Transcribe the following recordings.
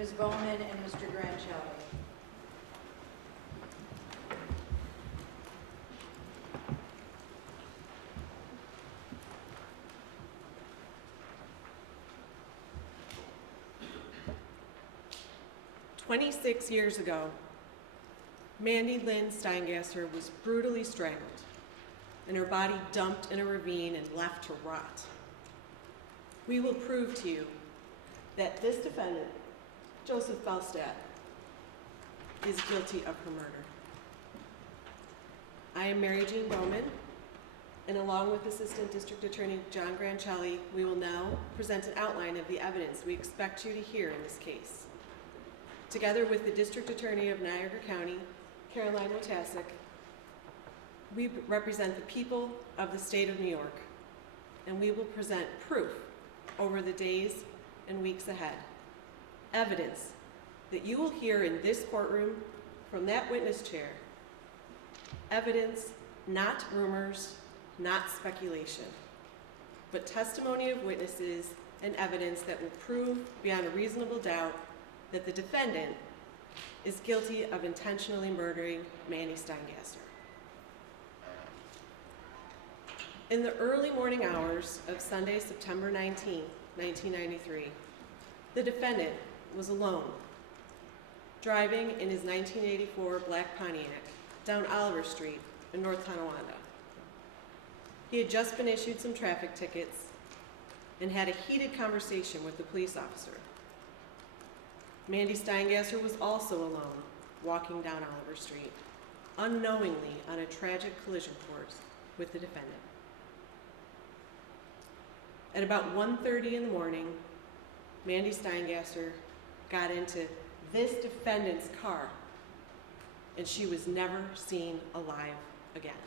Ms. Bowman, and Mr. Grancelli. "26 years ago, Mandy Lynn Steingasser was brutally strangled and her body dumped in a ravine and left to rot. We will prove to you that this defendant, Joseph Belstead, is guilty of her murder. I am Mary Jean Bowman, and along with Assistant District Attorney John Grancelli, we will now present an outline of the evidence we expect you to hear in this case. Together with the District Attorney of Niagara County, Caroline Wojtasek, we represent the people of the state of New York, and we will present proof over the days and weeks ahead. Evidence that you will hear in this courtroom from that witness chair. Evidence, not rumors, not speculation, but testimony of witnesses and evidence that will prove beyond a reasonable doubt that the defendant is guilty of intentionally murdering Mandy Steingasser. In the early morning hours of Sunday, September 19, 1993, the defendant was alone, driving in his 1984 black Pontiac down Oliver Street in North Tonawanda. He had just been issued some traffic tickets and had a heated conversation with the police officer. Mandy Steingasser was also alone, walking down Oliver Street, unknowingly on a tragic collision course with the defendant. At about 1:30 in the morning, Mandy Steingasser got into this defendant's car, and she was never seen alive again.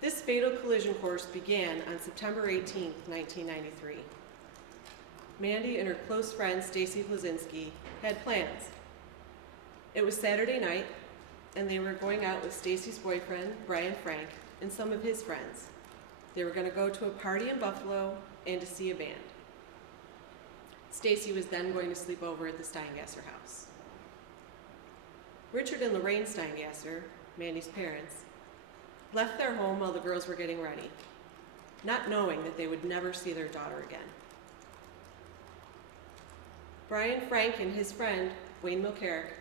This fatal collision course began on September 18, 1993. Mandy and her close friend, Stacy Blazinski, had plans. It was Saturday night, and they were going out with Stacy's boyfriend, Brian Frank, and some of his friends. They were going to go to a party in Buffalo and to see a band. Stacy was then going to sleep over at the Steingasser house. Richard and Lorraine Steingasser, Mandy's parents, left their home while the girls were getting ready, not knowing that they would never see their daughter again. Brian Frank and his friend, Wayne Milcarrick,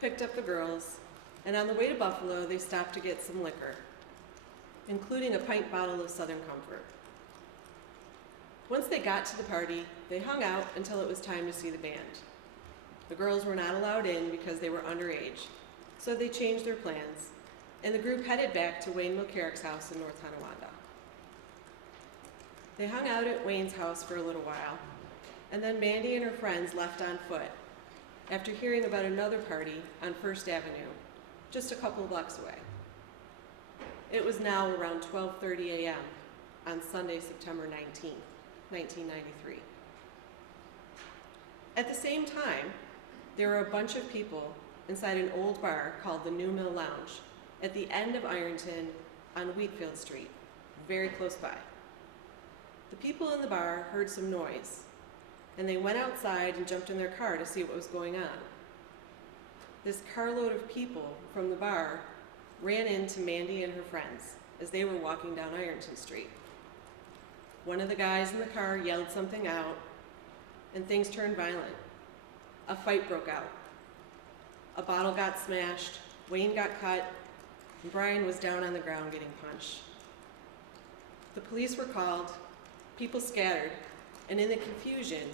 picked up the girls, and on the way to Buffalo, they stopped to get some liquor, including a pint bottle of Southern Comfort. Once they got to the party, they hung out until it was time to see the band. The girls were not allowed in because they were underage, so they changed their plans, and the group headed back to Wayne Milcarrick's house in North Tonawanda. They hung out at Wayne's house for a little while, and then Mandy and her friends left on foot after hearing about another party on First Avenue, just a couple of blocks away. It was now around 12:30 a.m. on Sunday, September 19, 1993. At the same time, there were a bunch of people inside an old bar called the New Mill Lounge at the end of Ironton on Wheatfield Street, very close by. The people in the bar heard some noise, and they went outside and jumped in their car to see what was going on. This carload of people from the bar ran into Mandy and her friends as they were walking down Ironton Street. One of the guys in the car yelled something out, and things turned violent. A fight broke out. A bottle got smashed, Wayne got cut, and Brian was down on the ground getting punched. The police were called, people scattered, and in the confusion,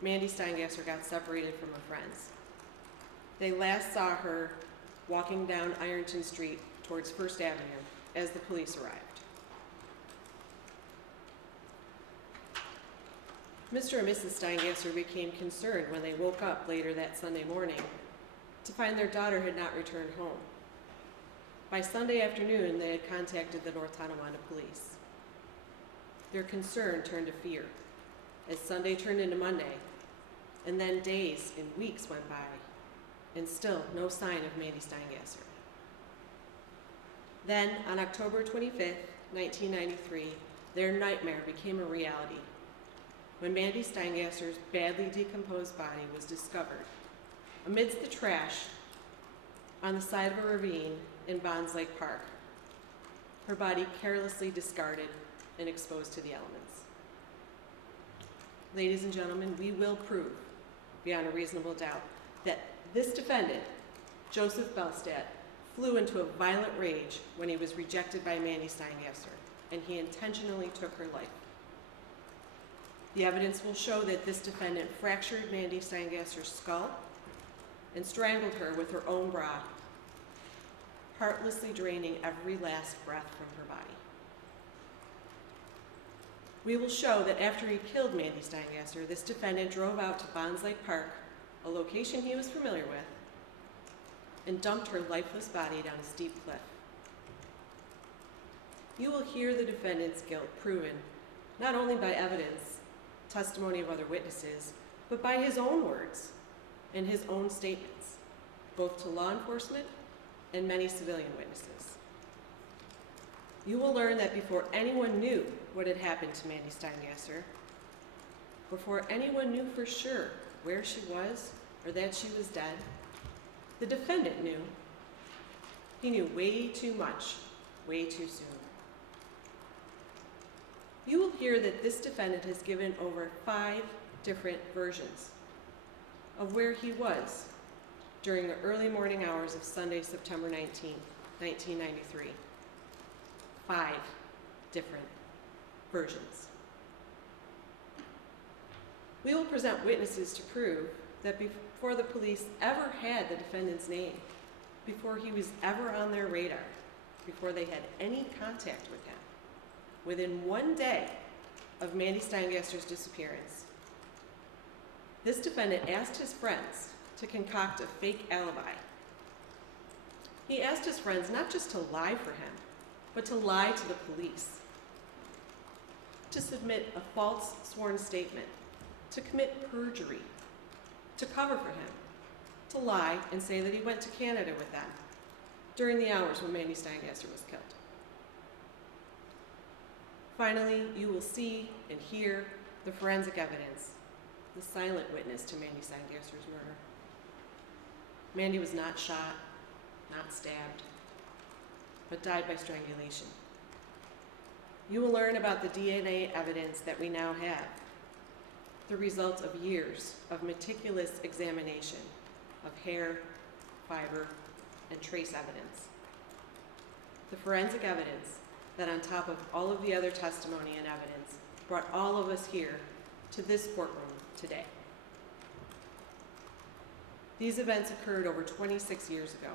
Mandy Steingasser got separated from her friends. They last saw her walking down Ironton Street towards First Avenue as the police arrived. Mr. and Mrs. Steingasser became concerned when they woke up later that Sunday morning to find their daughter had not returned home. By Sunday afternoon, they had contacted the North Tonawanda police. Their concern turned to fear as Sunday turned into Monday, and then days and weeks went by, and still no sign of Mandy Steingasser. Then, on October 25th, 1993, their nightmare became a reality. when Mandy Steingasser's badly decomposed body was discovered amidst the trash on the side of a ravine in Bonds Lake Park, her body carelessly discarded and exposed to the elements. Ladies and gentlemen, we will prove beyond a reasonable doubt that this defendant, Joseph Belstead, flew into a violent rage when he was rejected by Mandy Steingasser, and he intentionally took her life. The evidence will show that this defendant fractured Mandy Steingasser's skull and strangled her with her own bra, heartlessly draining every last breath from her body. We will show that after he killed Mandy Steingasser, this defendant drove out to Bonds Lake Park, a location he was familiar with, and dumped her lifeless body down a steep cliff. You will hear the defendant's guilt proven not only by evidence, testimony of other witnesses, but by his own words and his own statements, both to law enforcement and many civilian witnesses. You will learn that before anyone knew what had happened to Mandy Steingasser, before anyone knew for sure where she was or that she was dead, the defendant knew. He knew way too much, way too soon. You will hear that this defendant has given over 5 different versions of where he was during the early morning hours of Sunday, September 19, 1993. 5 different versions. We will present witnesses to prove that before the police ever had the defendant's name, before he was ever on their radar, before they had any contact with him, within 1 day of Mandy Steingasser's disappearance, this defendant asked his friends to concoct a fake alibi. He asked his friends not just to lie for him, but to lie to the police, to submit a false sworn statement, to commit perjury, to cover for him, to lie and say that he went to Canada with them during the hours when Mandy Steingasser was killed. Finally, you will see and hear the forensic evidence, the silent witness to Mandy Steingasser's murder. Mandy was not shot, not stabbed, but died by strangulation. You will learn about the DNA evidence that we now have, the result of years of meticulous examination of hair, fiber, and trace evidence. The forensic evidence that, on top of all of the other testimony and evidence, brought all of us here to this courtroom today. These events occurred over 26 years ago,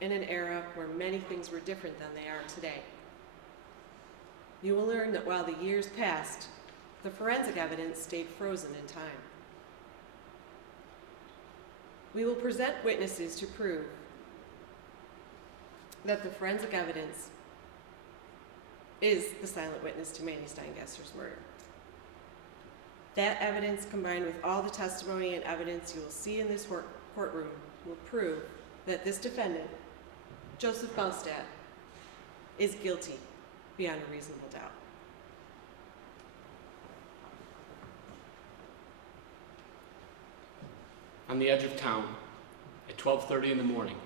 in an era where many things were different than they are today. You will learn that while the years passed, the forensic evidence stayed frozen in time. We will present witnesses to prove that the forensic evidence is the silent witness to Mandy Steingasser's murder. That evidence, combined with all the testimony and evidence you will see in this courtroom, will prove that this defendant, Joseph Belstead, is guilty beyond a reasonable doubt. On the edge of town, at 12:30 in the morning,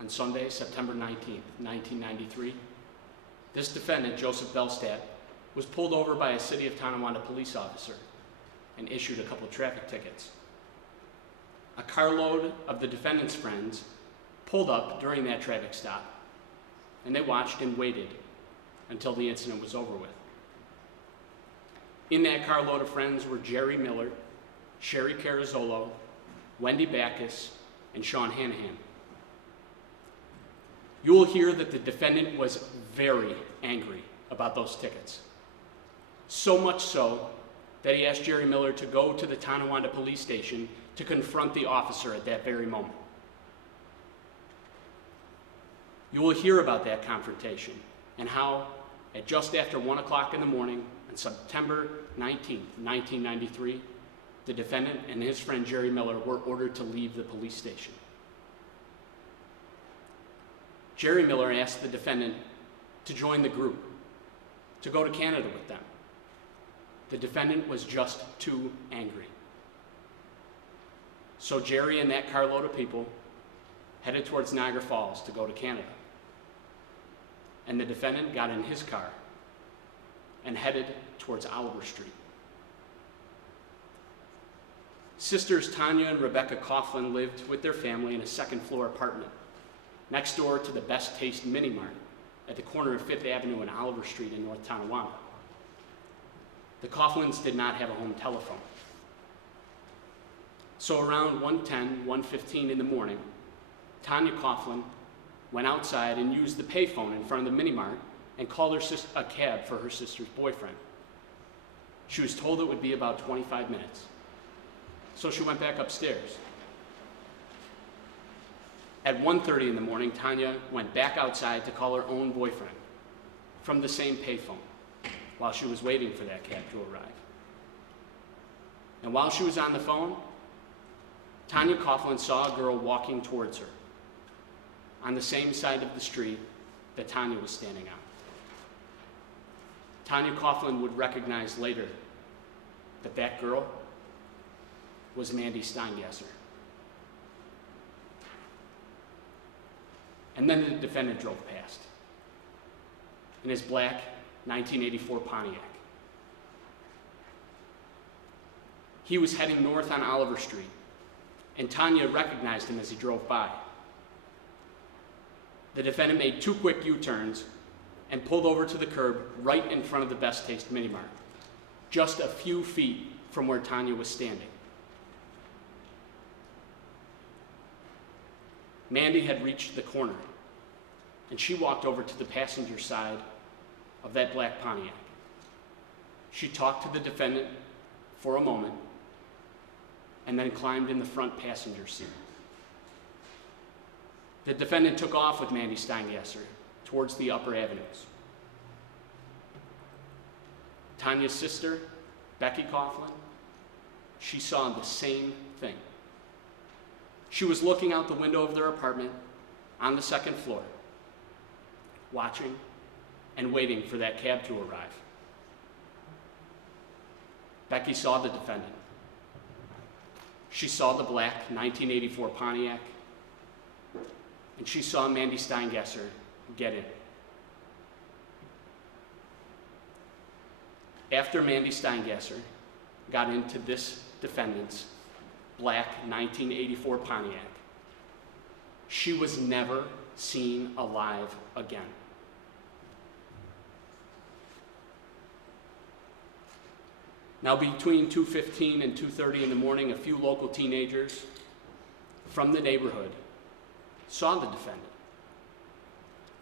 on Sunday, September 19th, 1993, this defendant, Joseph Belstead, was pulled over by a City of Tonawanda police officer and issued a couple traffic tickets. A carload of the defendant's friends pulled up during that traffic stop, and they watched and waited until the incident was over with. In that carload of friends were Jerry Miller, Sherry Carazzolo, Wendy Backus, and Sean Hanahan. You will hear that the defendant was very angry about those tickets. So much so that he asked Jerry Miller to go to the Tonawanda police station to confront the officer at that very moment. You will hear about that confrontation and how, at just after 1 o'clock in the morning on September 19th, 1993, the defendant and his friend Jerry Miller were ordered to leave the police station. Jerry Miller asked the defendant to join the group, to go to Canada with them. The defendant was just too angry. So Jerry and that carload of people headed towards Niagara Falls to go to Canada. And the defendant got in his car and headed towards Oliver Street. Sisters Tanya and Rebecca Coughlin lived with their family in a second-floor apartment next door to the Best Taste Mini Mart at the corner of 5th Avenue and Oliver Street in North Tonawanda. The Coughlins did not have a home telephone. So around 1:10, 1:15 in the morning, Tanya Coughlin went outside and used the payphone in front of the mini mart and called a cab for her sister's boyfriend. She was told it would be about 25 minutes. So she went back upstairs. At 1:30 in the morning, Tanya went back outside to call her own boyfriend from the same payphone while she was waiting for that cab to arrive. And while she was on the phone, Tanya Coughlin saw a girl walking towards her on the same side of the street that Tanya was standing on. Tanya Coughlin would recognize later that that girl was Mandy Steingasser. And then the defendant drove past in his black 1984 Pontiac. He was heading north on Oliver Street, and Tanya recognized him as he drove by. The defendant made 2 quick U-turns and pulled over to the curb right in front of the Best Taste Mini Mart, just a few feet from where Tanya was standing. Mandy had reached the corner, and she walked over to the passenger side of that black Pontiac. She talked to the defendant for a moment and then climbed in the front passenger seat. The defendant took off with Mandy Steingasser towards the upper avenues. Tanya's sister, Becky Coughlin, she saw the same thing. She was looking out the window of their apartment on the second floor, watching and waiting for that cab to arrive. Becky saw the defendant. She saw the black 1984 Pontiac, and she saw Mandy Steingasser get in. After Mandy Steingasser got into this defendant's black 1984 Pontiac, she was never seen alive again. Now, between 2:15 and 2:30 in the morning, a few local teenagers from the neighborhood saw the defendant.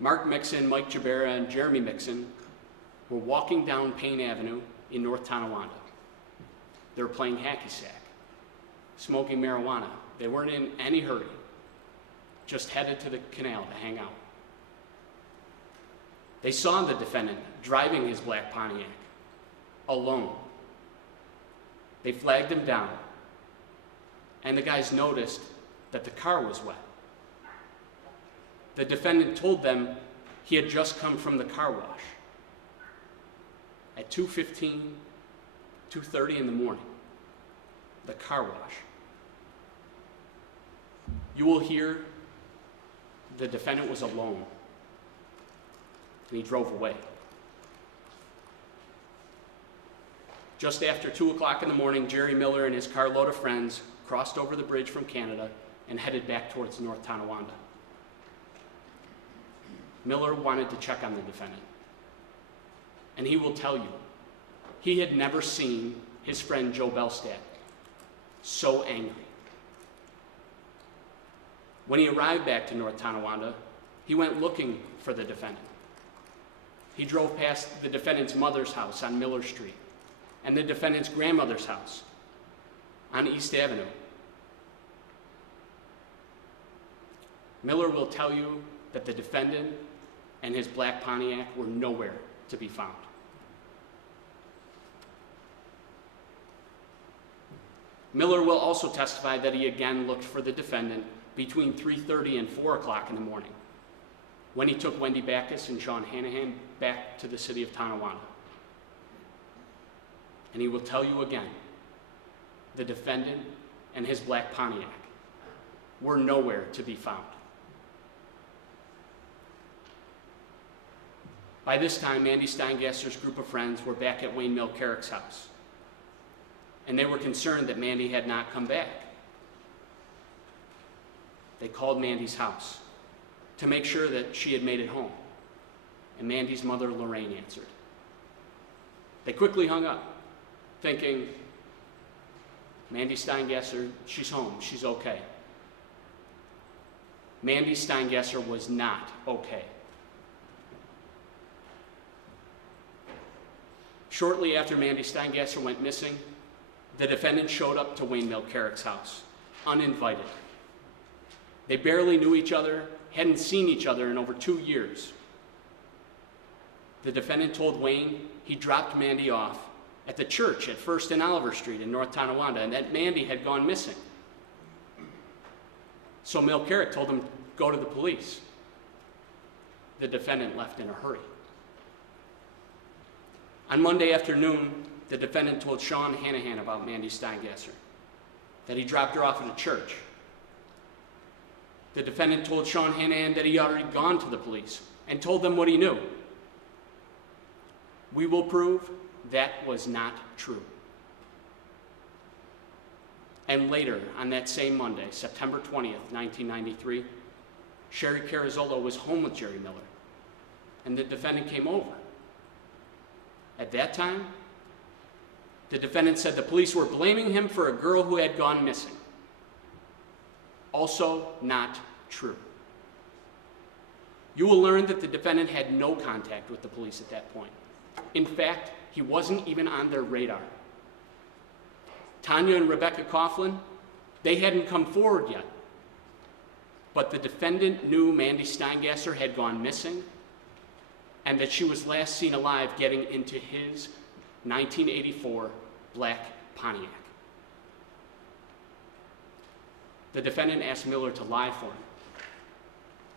Mark Mixon, Mike Jabera, and Jeremy Mixon were walking down Payne Avenue in North Tonawanda. They were playing hacky sack, smoking marijuana. They weren't in any hurry, just headed to the canal to hang out. They saw the defendant driving his black Pontiac alone. They flagged him down, and the guys noticed that the car was wet. The defendant told them he had just come from the car wash. At 2:15, 2:30 in the morning, the car wash. You will hear the defendant was alone, and he drove away. Just after 2 o'clock in the morning, Jerry Miller and his carload of friends crossed over the bridge from Canada and headed back towards North Tonawanda. Miller wanted to check on the defendant, and he will tell you, he had never seen his friend Joe Belstad so angry. When he arrived back to North Tonawanda, he went looking for the defendant. He drove past the defendant's mother's house on Miller Street and the defendant's grandmother's house on East Avenue. Miller will tell you that the defendant and his black Pontiac were nowhere to be found. Miller will also testify that he again looked for the defendant between 3:30 and 4 o'clock in the morning, when he took Wendy Backus and Sean Hanahan back to the city of Tonawanda. and he will tell you again, the defendant and his black Pontiac were nowhere to be found. By this time, Mandy Steingasser's group of friends were back at Wayne Mill Carrick's house, and they were concerned that Mandy had not come back. They called Mandy's house to make sure that she had made it home, and Mandy's mother, Lorraine, answered. They quickly hung up, thinking, Mandy Steingasser, she's home, she's okay. Mandy Steingasser was not okay. Shortly after Mandy Steingasser went missing, the defendant showed up to Wayne Mill Carrick's house, uninvited. They barely knew each other, hadn't seen each other in over 2 years. The defendant told Wayne he dropped Mandy off at the church at 1st and Oliver Street in North Todomonda, and that Mandy had gone missing. So Mill Carrick told him, go to the police. The defendant left in a hurry. On Monday afternoon, the defendant told Sean Hanahan about Mandy Steingasser, that he dropped her off at a church. The defendant told Sean Hanahan that he had already gone to the police and told them what he knew. We will prove that was not true. And later, on that same Monday, September 20th, 1993, Sherry Carrizzolo was home with Jerry Miller, and the defendant came over. At that time, the defendant said the police were blaming him for a girl who had gone missing. Also not true. You will learn that the defendant had no contact with the police at that point. In fact, he wasn't even on their radar. Tanya and Rebecca Coughlin, they hadn't come forward yet. But the defendant knew Mandy Steingasser had gone missing and that she was last seen alive getting into his 1984 black Pontiac. The defendant asked Miller to lie for him,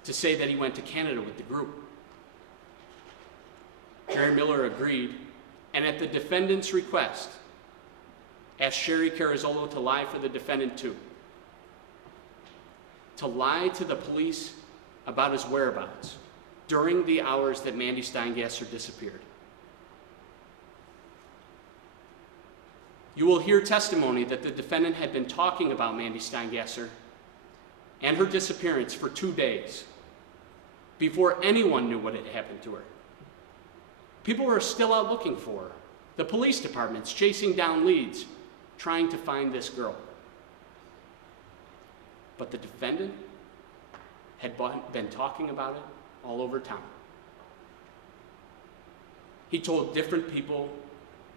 to say that he went to Canada with the group. Jerry Miller agreed, and at the defendant's request, asked Sherry Carrizzolo to lie for the defendant too. To lie to the police about his whereabouts during the hours that Mandy Steingasser disappeared. You will hear testimony that the defendant had been talking about Mandy Steingasser and her disappearance for 2 days before anyone knew what had happened to her. People were still out looking for her. The police departments chasing down leads, trying to find this girl. But the defendant had been talking about it all over town. He told different people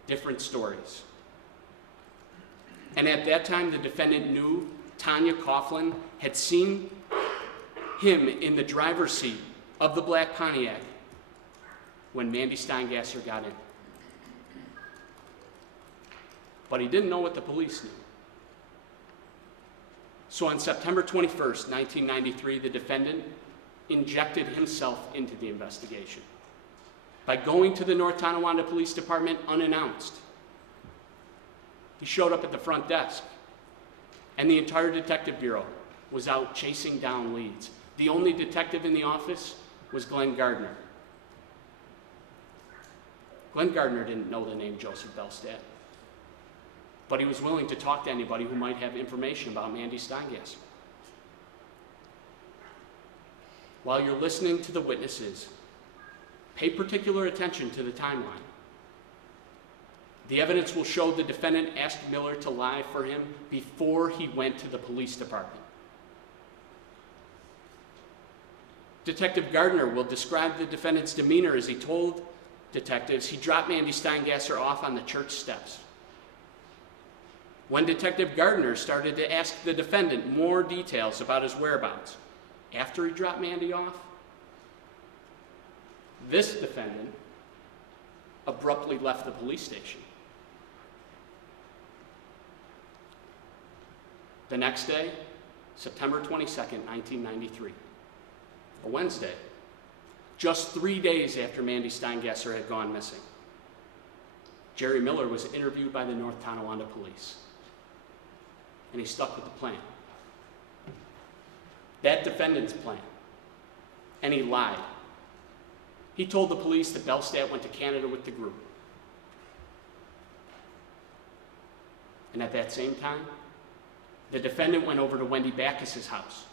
different stories. And at that time, the defendant knew Tanya Coughlin had seen him in the driver's seat of the black Pontiac when Mandy Steingasser got in. But he didn't know what the police knew. So on September 21st, 1993, the defendant injected himself into the investigation by going to the North Tonawanda Police Department unannounced. He showed up at the front desk, and the entire detective bureau was out chasing down leads. The only detective in the office was Glenn Gardner. Glenn Gardner didn't know the name Joseph Belstead, but he was willing to talk to anybody who might have information about Mandy Steingasser. While you're listening to the witnesses, pay particular attention to the timeline. The evidence will show the defendant asked Miller to lie for him before he went to the police department. Detective Gardner will describe the defendant's demeanor as he told detectives he dropped Mandy Steingasser off on the church steps. When Detective Gardner started to ask the defendant more details about his whereabouts after he dropped Mandy off, this defendant abruptly left the police station. The next day, September 22nd, 1993, a Wednesday, just 3 days after Mandy Steingasser had gone missing, Jerry Miller was interviewed by the North Tonawanda police, and he stuck with the plan. That defendant's plan. And he lied. He told the police that Bellstad went to Canada with the group. And at that same time, the defendant went over to Wendy Backus's house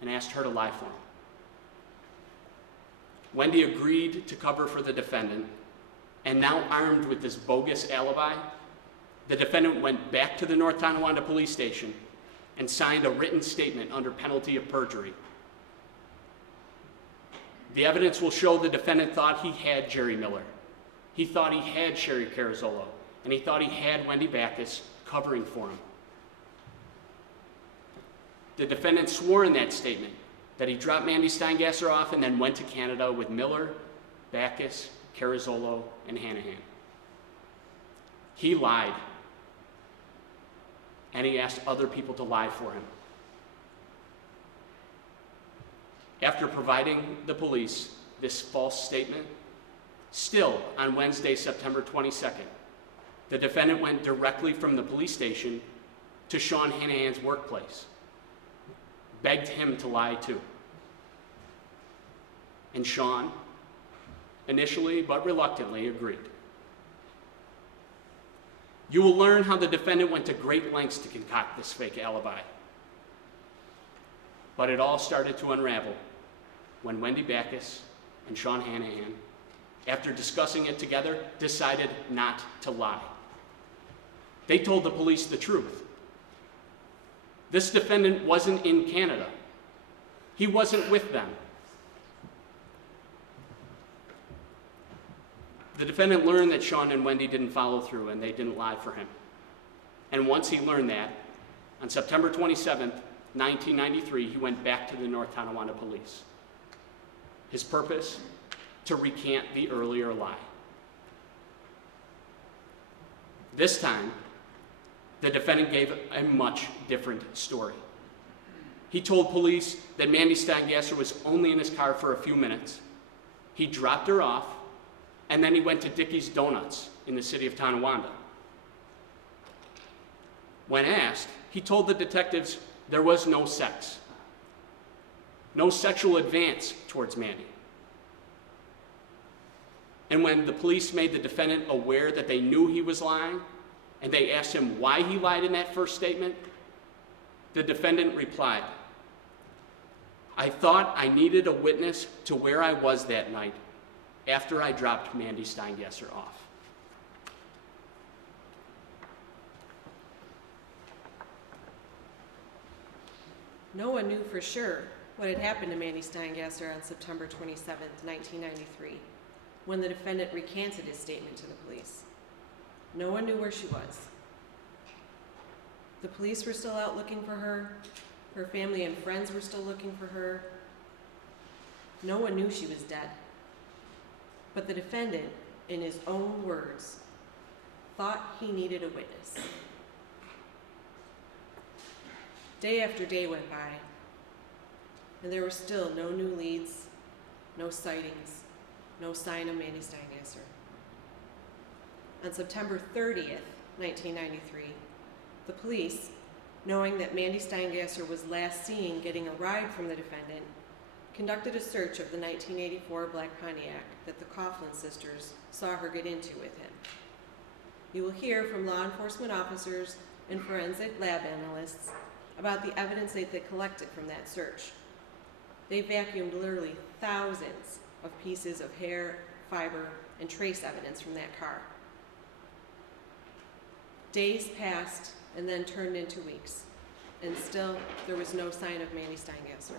and asked her to lie for him. Wendy agreed to cover for the defendant, and now armed with this bogus alibi, the defendant went back to the North Tonawanda police station and signed a written statement under penalty of perjury. The evidence will show the defendant thought he had Jerry Miller. He thought he had Sherry Carrizzolo, and he thought he had Wendy Backus covering for him. The defendant swore in that statement that he dropped Mandy Steingasser off and then went to Canada with Miller, Backus, Carrizzolo, and Hanahan. He lied, and he asked other people to lie for him. After providing the police this false statement, still on Wednesday, September 22nd, the defendant went directly from the police station to Sean Hanahan's workplace, begged him to lie too. And Sean, initially but reluctantly, agreed. You will learn how the defendant went to great lengths to concoct this fake alibi. But it all started to unravel when Wendy Backus and Sean Hanahan, after discussing it together, decided not to lie. They told the police the truth. This defendant wasn't in Canada. He wasn't with them. The defendant learned that Sean and Wendy didn't follow through and they didn't lie for him. And once he learned that, on September 27th, 1993, he went back to the North Tonawanda police. His purpose? To recant the earlier lie. This time, the defendant gave a much different story. He told police that Mandy Steingasser was only in his car for a few minutes. He dropped her off, and then he went to Dickey's Donuts in the city of Tonawanda. When asked, he told the detectives there was no sex, no sexual advance towards Mandy. And when the police made the defendant aware that they knew he was lying, and they asked him why he lied in that first statement, the defendant replied, "I thought I needed a witness to where I was that night after I dropped Mandy Steingasser off." No one knew for sure what had happened to Mandy Steingasser on September 27th, 1993, when the defendant recanted his statement to the police. No one knew where she was. The police were still out looking for her. Her family and friends were still looking for her. No one knew she was dead. But the defendant, in his own words, thought he needed a witness. Day after day went by, and there were still no new leads, no sightings, no sign of Mandy Steingasser. On September 30th, 1993, the police, knowing that Mandy Steingasser was last seen getting a ride from the defendant, conducted a search of the 1984 black Pontiac that the Coughlin sisters saw her get into with him. You will hear from law enforcement officers and forensic lab analysts about the evidence they collected from that search. They vacuumed literally thousands of pieces of hair, fiber, and trace evidence from that car. Days passed and then turned into weeks, and still there was no sign of Mandy Steingasser.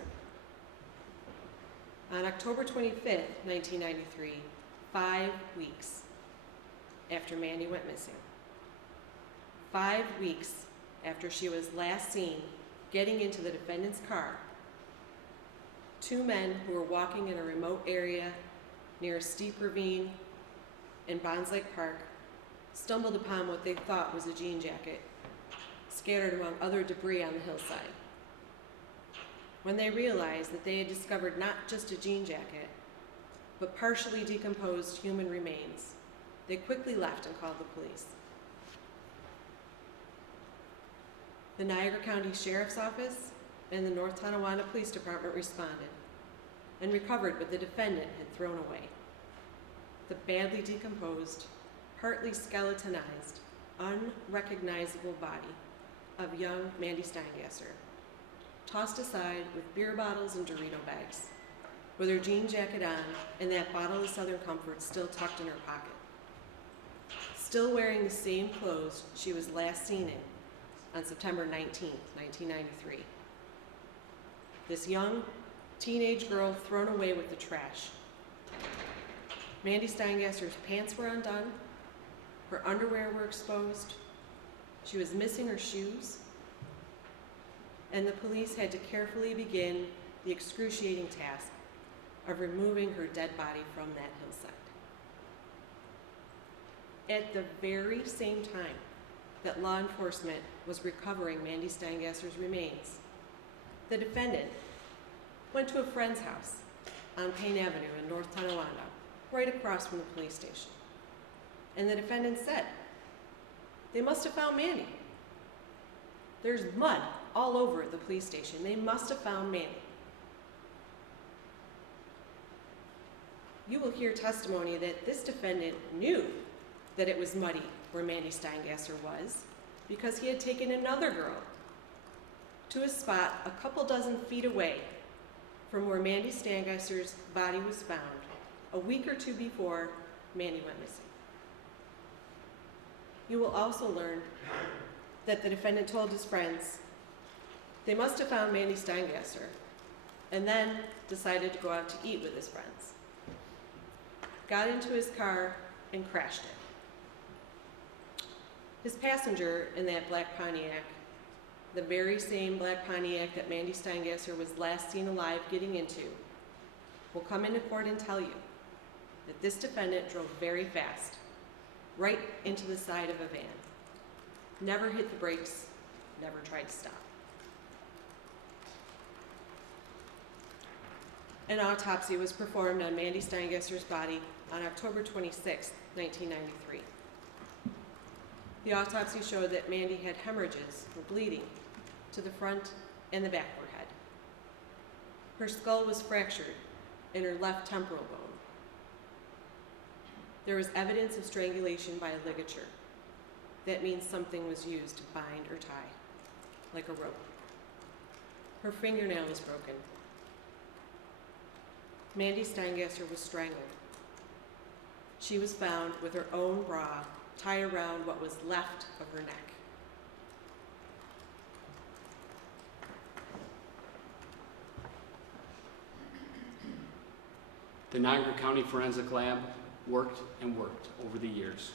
On October 25th, 1993, 5 weeks after Mandy went missing, 5 weeks after she was last seen getting into the defendant's car, 2 men who were walking in a remote area near a steep ravine in Bonds Lake Park stumbled upon what they thought was a jean jacket, scattered among other debris on the hillside. When they realized that they had discovered not just a jean jacket, but partially decomposed human remains, They quickly left and called the police. The Niagara County Sheriff's Office and the North Tonawanda Police Department responded and recovered what the defendant had thrown away: the badly decomposed, partly skeletonized, unrecognizable body of young Mandy Steingasser, tossed aside with beer bottles and Dorito bags, with her jean jacket on and that bottle of Southern Comfort still tucked in her pocket. Still wearing the same clothes she was last seen in on September 19, 1993. This young teenage girl thrown away with the trash. Mandy Steingasser's pants were undone, her underwear were exposed, she was missing her shoes, and the police had to carefully begin the excruciating task of removing her dead body from that hillside. At the very same time that law enforcement was recovering Mandy Steingasser's remains, the defendant went to a friend's house on Payne Avenue in North Tonawanda, right across from the police station. And the defendant said, "They must have found Mandy. There's mud all over the police station. They must have found Mandy." You will hear testimony that this defendant knew that it was muddy where Mandy Steingasser was because he had taken another girl to a spot a couple dozen feet away from where Mandy Steingasser's body was found a week or two before Mandy went missing. You will also learn that the defendant told his friends they must have found Mandy Steingasser and then decided to go out to eat with his friends. Got into his car and crashed it. His passenger in that black Pontiac, the very same black Pontiac that Mandy Steingasser was last seen alive getting into, will come into court and tell you that this defendant drove very fast, right into the side of a van. Never hit the brakes, never tried to stop. An autopsy was performed on Mandy Steingasser's body on October 26, 1993. The autopsy showed that Mandy had hemorrhages or bleeding to the front and the back of her head. Her skull was fractured in her left temporal bone. There was evidence of strangulation by ligature. That means something was used to bind or tie, like a rope. Her fingernail was broken. Mandy Steingasser was strangled. She was found with her own bra tied around what was left of her neck. The Niagara County Forensic Lab worked and worked over the years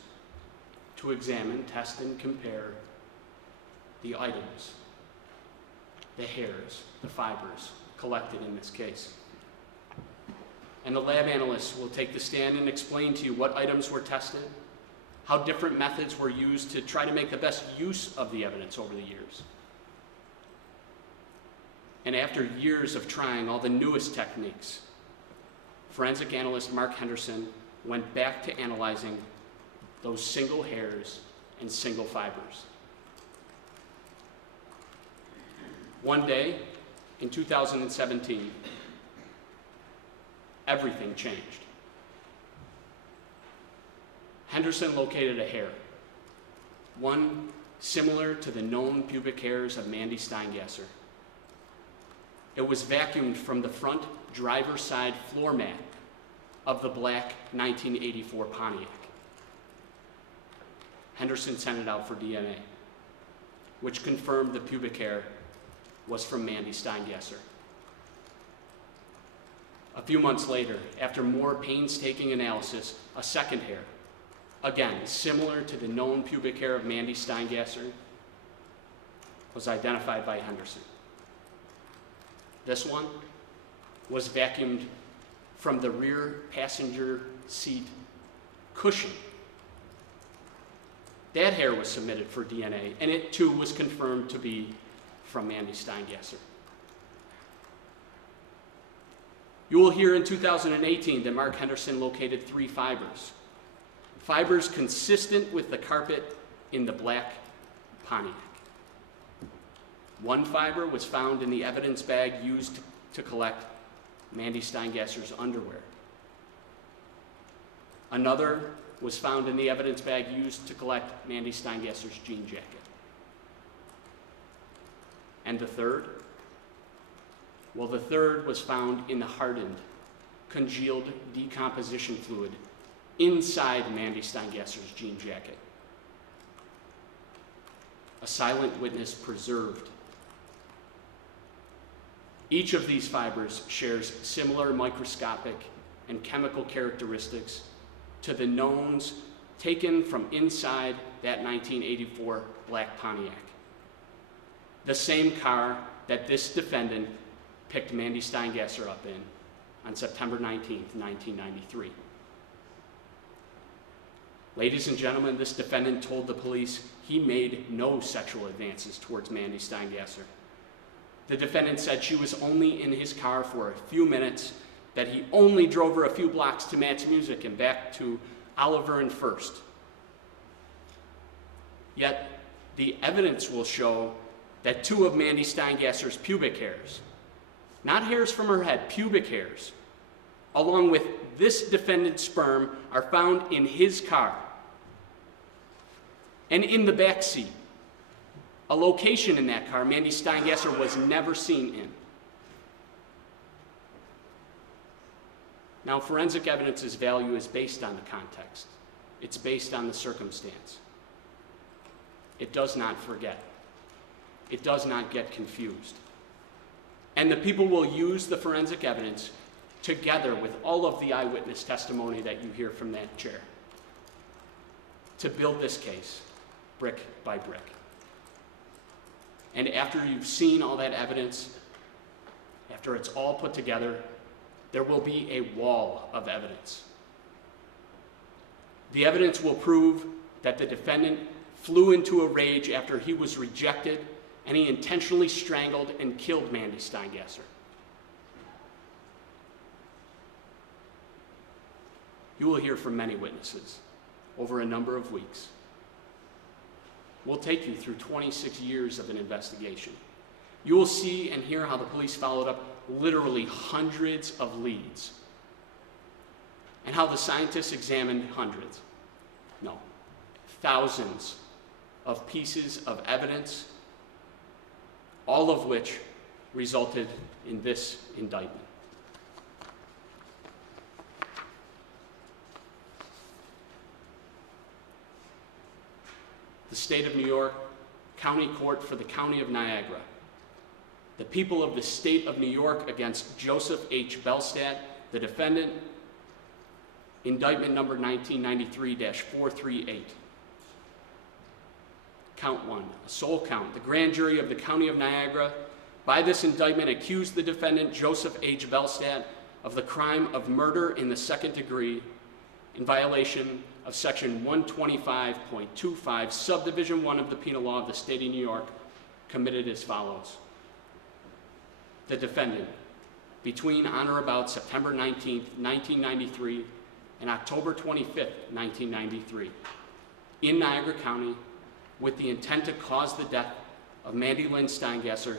to examine, test, and compare the items, the hairs, the fibers collected in this case. And the lab analysts will take the stand and explain to you what items were tested, how different methods were used to try to make the best use of the evidence over the years. And after years of trying all the newest techniques, forensic analyst Mark Henderson went back to analyzing those single hairs and single fibers. One day, in 2017, everything changed. Henderson located a hair, one similar to the known pubic hairs of Mandy Steingasser. It was vacuumed from the front driver's side floor mat of the black 1984 Pontiac. Henderson sent it out for DNA, which confirmed the pubic hair was from Mandy Steingasser. A few months later, after more painstaking analysis, a second hair, again similar to the known pubic hair of Mandy Steingasser, was identified by Henderson. This one was vacuumed from the rear passenger seat cushion. That hair was submitted for DNA, and it too was confirmed to be from Mandy Steingasser. You will hear in 2018 that Mark Henderson located 3 fibers. fibers consistent with the carpet in the black Pontiac. One fiber was found in the evidence bag used to collect Mandy Steingasser's underwear. Another was found in the evidence bag used to collect Mandy Steingasser's jean jacket. And the third? Well, the third was found in the hardened, congealed decomposition fluid inside Mandy Steingasser's jean jacket. A silent witness preserved. Each of these fibers shares similar microscopic and chemical characteristics to the knowns taken from inside that 1984 black Pontiac. The same car that this defendant picked Mandy Steingasser up in on September 19th, 1993. Ladies and gentlemen, this defendant told the police he made no sexual advances towards Mandy Steingasser. The defendant said she was only in his car for a few minutes, that he only drove her a few blocks to Matt's Music and back to Oliver and First. Yet, the evidence will show that two of Mandy Steingasser's pubic hairs, not hairs from her head, pubic hairs, along with this defendant's sperm, are found in his car and in the back seat, a location in that car Mandy Steingasser was never seen in. Now, forensic evidence's value is based on the context. It's based on the circumstance. It does not forget. It does not get confused. And the people will use the forensic evidence together with all of the eyewitness testimony that you hear from that chair to build this case brick by brick. And after you've seen all that evidence, after it's all put together, there will be a wall of evidence. The evidence will prove that the defendant flew into a rage after he was rejected and he intentionally strangled and killed Mandy Steingasser. You will hear from many witnesses over a number of weeks. We'll take you through 26 years of an investigation. You will see and hear how the police followed up literally hundreds of leads, and how the scientists examined thousands of pieces of evidence, all of which resulted in this indictment. The state of New York, County Court for the County of Niagara. The people of the state of New York against Joseph H. Belstead, the defendant, indictment number 1993-438. Count 1, a sole count. The grand jury of the County of Niagara, by this indictment, accused the defendant, Joseph H. Belstead, of the crime of murder in the second degree in violation of section 125.25, subdivision 1 of the penal law of the state of New York, committed as follows. The defendant, between on or about September 19th, 1993 and October 25th, 1993, in Niagara County, with the intent to cause the death of Mandy Lynn Steingasser,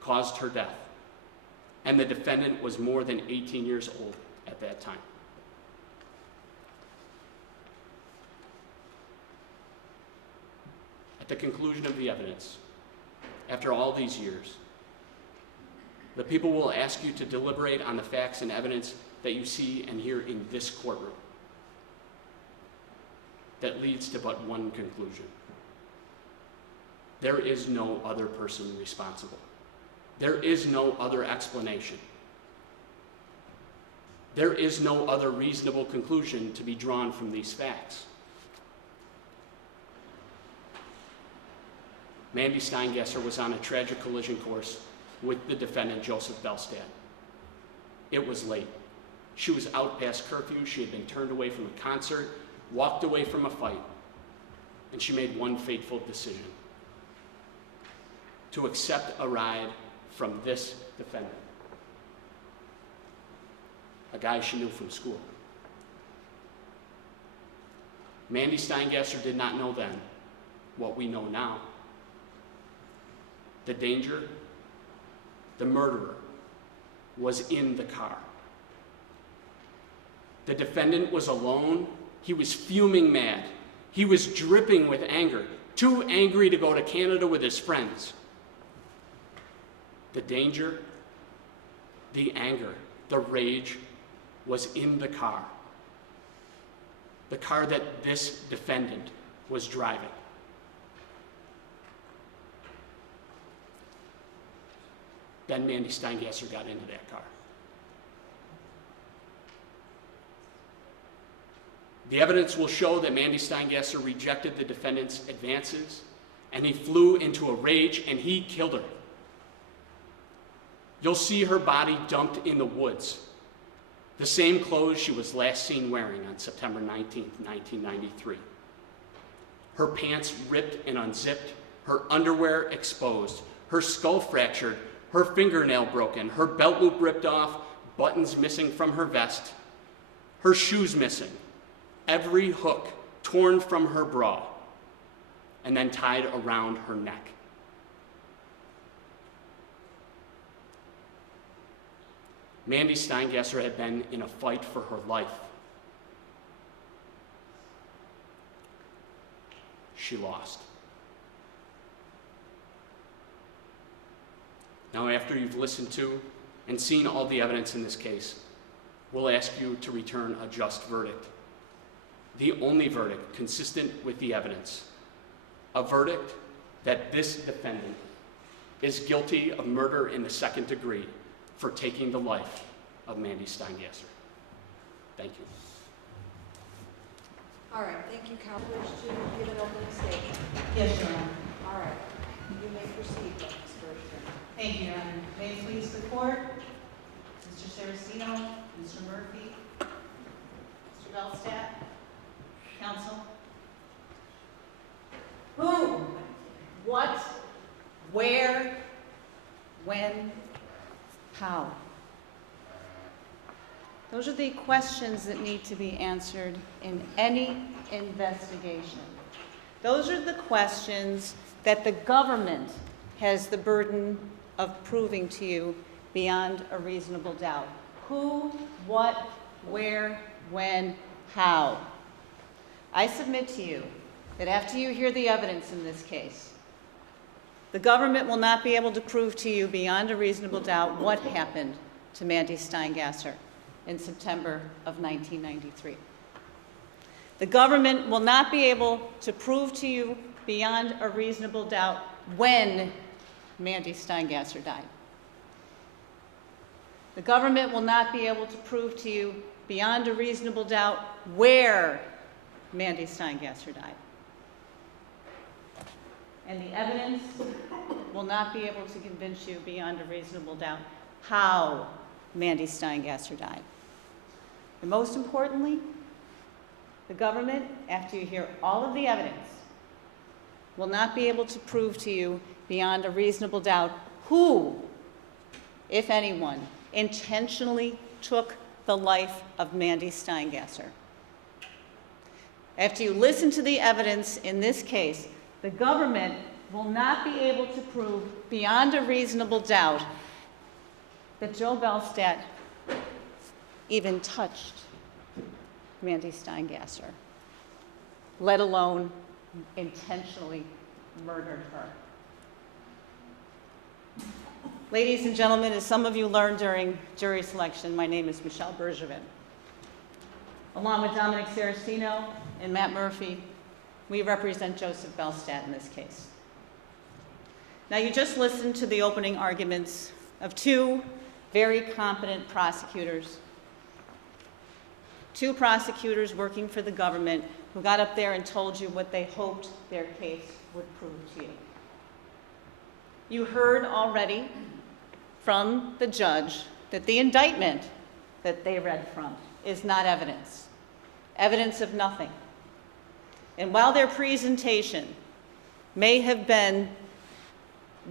caused her death. And the defendant was more than 18 years old at that time. At the conclusion of the evidence, after all these years, the people will ask you to deliberate on the facts and evidence that you see and hear in this courtroom. That leads to but one conclusion. There is no other person responsible. There is no other explanation. There is no other reasonable conclusion to be drawn from these facts. Mandy Steingasser was on a tragic collision course with the defendant, Joseph Belstead. It was late. She was out past curfew. She had been turned away from a concert, walked away from a fight, and she made one fateful decision: to accept a ride from this defendant, a guy she knew from school. Mandy Steingasser did not know then what we know now. The danger, the murderer, was in the car. The defendant was alone. He was fuming mad. He was dripping with anger, too angry to go to Canada with his friends. The danger, the anger, the rage was in the car that this defendant was driving. Then Mandy Steingasser got into that car. The evidence will show that Mandy Steingasser rejected the defendant's advances, and he flew into a rage and he killed her. You'll see her body dumped in the woods, the same clothes she was last seen wearing on September 19, 1993. Her pants ripped and unzipped, her underwear exposed, her skull fractured, her fingernail broken, her belt loop ripped off, buttons missing from her vest, her shoes missing, every hook torn from her bra, and then tied around her neck. Mandy Steingasser had been in a fight for her life. She lost. Now, after you've listened to and seen all the evidence in this case, we'll ask you to return a just verdict. The only verdict consistent with the evidence. A verdict that this defendant is guilty of murder in the second degree for taking the life of Mandy Steingasser. Thank you. All right, thank you, Counselors, to give an opening statement. Yes, Your Honor. All right, you may proceed, Ms. Bergeron. Thank you, Your Honor. May it please the court, Mr. Saraceno, Mr. Murphy, Mr. Bellstadt, counsel. Who, what, where, when, how? Those are the questions that need to be answered in any investigation. Those are the questions that the government has the burden of proving to you beyond a reasonable doubt. Who, what, where, when, how? I submit to you that after you hear the evidence in this case, the government will not be able to prove to you beyond a reasonable doubt what happened to Mandy Steingasser in September of 1993. The government will not be able to prove to you beyond a reasonable doubt when Mandy Steingasser died. The government will not be able to prove to you beyond a reasonable doubt where Mandy Steingasser died. And the evidence will not be able to convince you beyond a reasonable doubt how Mandy Steingasser died. And most importantly, the government, after you hear all of the evidence, will not be able to prove to you beyond a reasonable doubt who, if anyone, intentionally took the life of Mandy Steingasser. After you listen to the evidence in this case, the government will not be able to prove beyond a reasonable doubt that Joe Belstad even touched Mandy Steingasser, let alone intentionally murdered her. Ladies and gentlemen, as some of you learned during jury selection, my name is Michelle Bergevin. Along with Dominic Saraceno and Matt Murphy, we represent Joseph Belstead in this case. Now, you just listened to the opening arguments of two very competent prosecutors, two prosecutors working for the government who got up there and told you what they hoped their case would prove to you. You heard already from the judge that the indictment that they read from is not evidence, evidence of nothing. And while their presentation may have been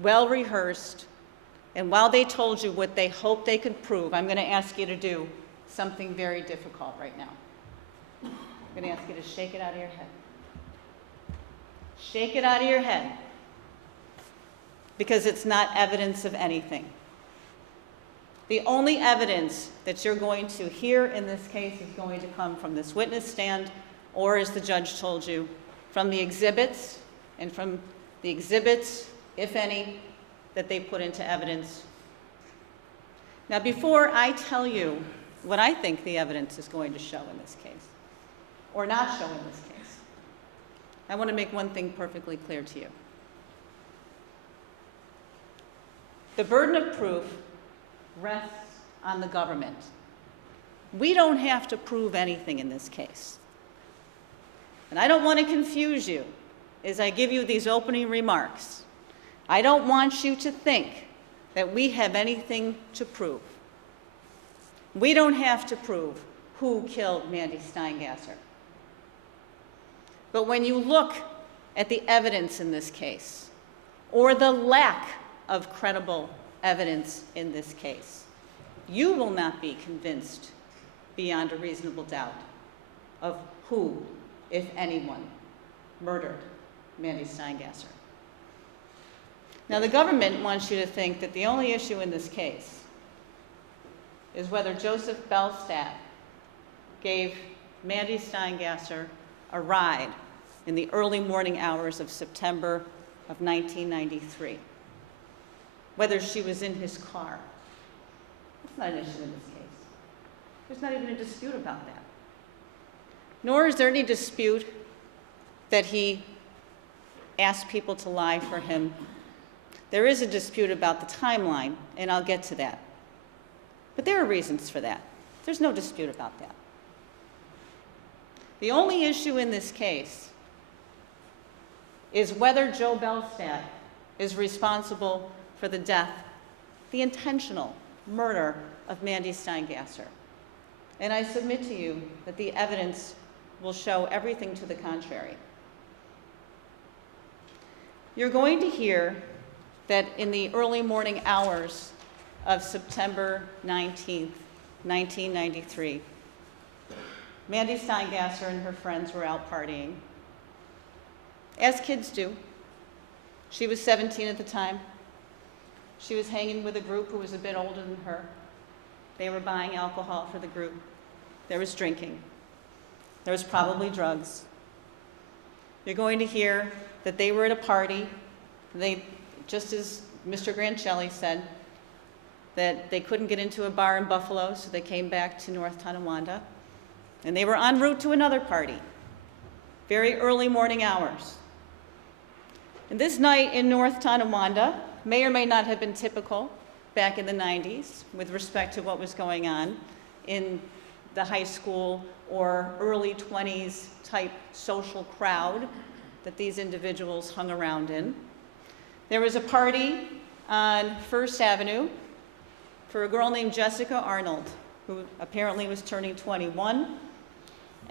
well rehearsed, and while they told you what they hoped they could prove, I'm going to ask you to do something very difficult right now. I'm going to ask you to shake it out of your head. Shake it out of your head. Because it's not evidence of anything. The only evidence that you're going to hear in this case is going to come from this witness stand, or as the judge told you, from the exhibits, and from the exhibits, if any, that they put into evidence. Now, before I tell you what I think the evidence is going to show in this case, or not show in this case, I want to make one thing perfectly clear to you. The burden of proof rests on the government. We don't have to prove anything in this case. And I don't want to confuse you as I give you these opening remarks. I don't want you to think that we have anything to prove. We don't have to prove who killed Mandy Steingasser. But when you look at the evidence in this case, or the lack of credible evidence in this case, you will not be convinced beyond a reasonable doubt of who, if anyone, murdered Mandy Steingasser. Now, the government wants you to think that the only issue in this case is whether Joseph Belstead gave Mandy Steingasser a ride in the early morning hours of September of 1993. Whether she was in his car. That's not an issue in this case. There's not even a dispute about that. Nor is there any dispute that he asked people to lie for him. There is a dispute about the timeline, and I'll get to that. But there are reasons for that. There's no dispute about that. The only issue in this case is whether Joe Bellstad is responsible for the death, the intentional murder of Mandy Steingasser. And I submit to you that the evidence will show everything to the contrary. You're going to hear that in the early morning hours of September 19th, 1993, Mandy Steingasser and her friends were out partying, as kids do. She was 17 at the time. She was hanging with a group who was a bit older than her. They were buying alcohol for the group. There was drinking. There was probably drugs. You're going to hear that they were at a party. They, just as Mr. Grancelli said, that they couldn't get into a bar in Buffalo, so they came back to North Todomonda. And they were en route to another party, very early morning hours. And this night in North Todomonda may or may not have been typical back in the 90s with respect to what was going on in the high school or early 20s type social crowd that these individuals hung around in. There was a party on First Avenue for a girl named Jessica Arnold, who apparently was turning 21.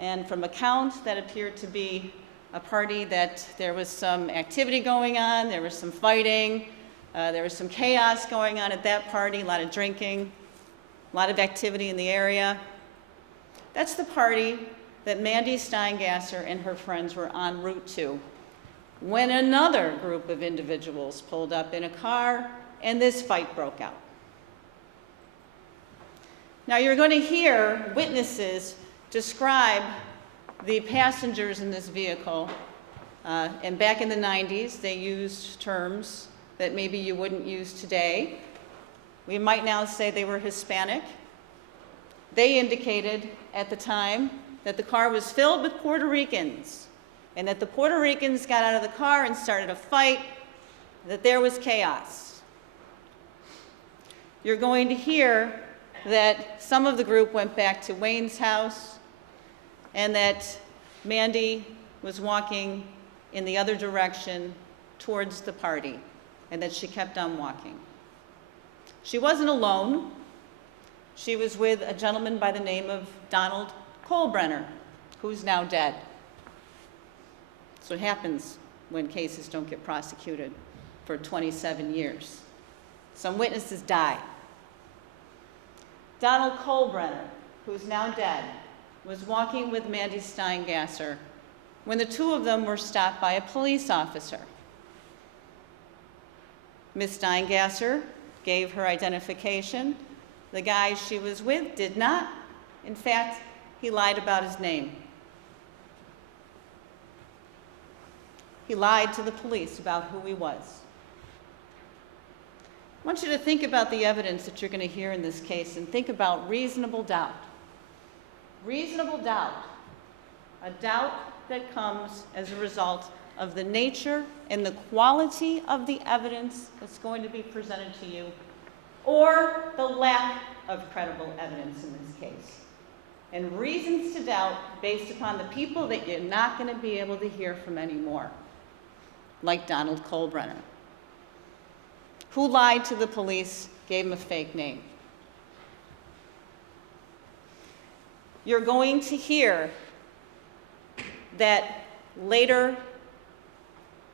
And from account, that appeared to be a party that there was some activity going on, there was some fighting, there was some chaos going on at that party, a lot of drinking, a lot of activity in the area. That's the party that Mandy Steingasser and her friends were en route to when another group of individuals pulled up in a car and this fight broke out. Now you're going to hear witnesses describe the passengers in this vehicle, and back in the 90s they used terms that maybe you wouldn't use today. We might now say they were Hispanic. They indicated at the time that the car was filled with Puerto Ricans and that the Puerto Ricans got out of the car and started a fight, that there was chaos. You're going to hear that some of the group went back to Wayne's house and that Mandy was walking in the other direction towards the party and that she kept on walking. She wasn't alone. She was with a gentleman by the name of Donald Kohlbrenner, who's now dead. That's what happens when cases don't get prosecuted for 27 years. Some witnesses die. Donald Kohlbrenner, who's now dead, was walking with Mandy Steingasser when the two of them were stopped by a police officer. Ms. Steingasser gave her identification. The guy she was with did not. In fact, he lied about his name. He lied to the police about who he was. I want you to think about the evidence that you're going to hear in this case and think about reasonable doubt. Reasonable doubt. A doubt that comes as a result of the nature and the quality of the evidence that's going to be presented to you, or the lack of credible evidence in this case. And reasons to doubt based upon the people that you're not going to be able to hear from anymore, like Donald Colbrenner, who lied to the police, gave him a fake name. You're going to hear that later,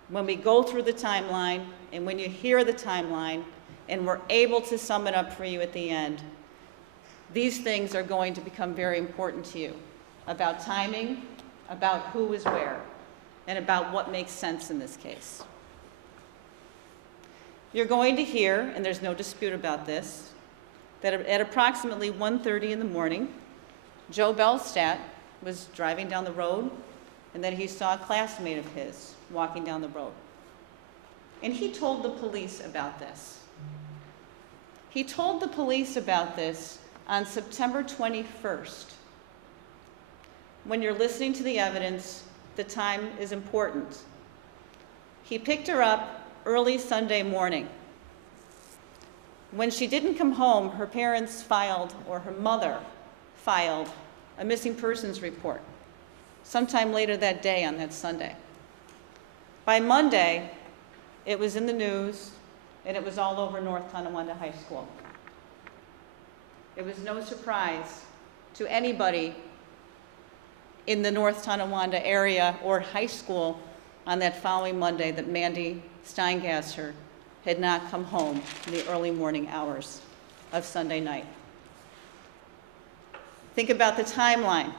when we go through the timeline, and when you hear the timeline, and we're able to sum it up for you at the end, these things are going to become very important to you, about timing, about who was where, and about what makes sense in this case. You're going to hear, and there's no dispute about this, that at approximately 1:30 in the morning, Joe Belstad was driving down the road, and that he saw a classmate of his walking down the road. And he told the police about this. He told the police about this on September 21st. When you're listening to the evidence, the time is important. He picked her up early Sunday morning. When she didn't come home, her parents filed, or her mother filed, a missing persons report sometime later that day on that Sunday. By Monday, it was in the news, and it was all over North Todomonda High School. It was no surprise to anybody in the North Todomonda area or high school on that following Monday that Mandy Steingasser had not come home in the early morning hours of Sunday night. Think about the timeline.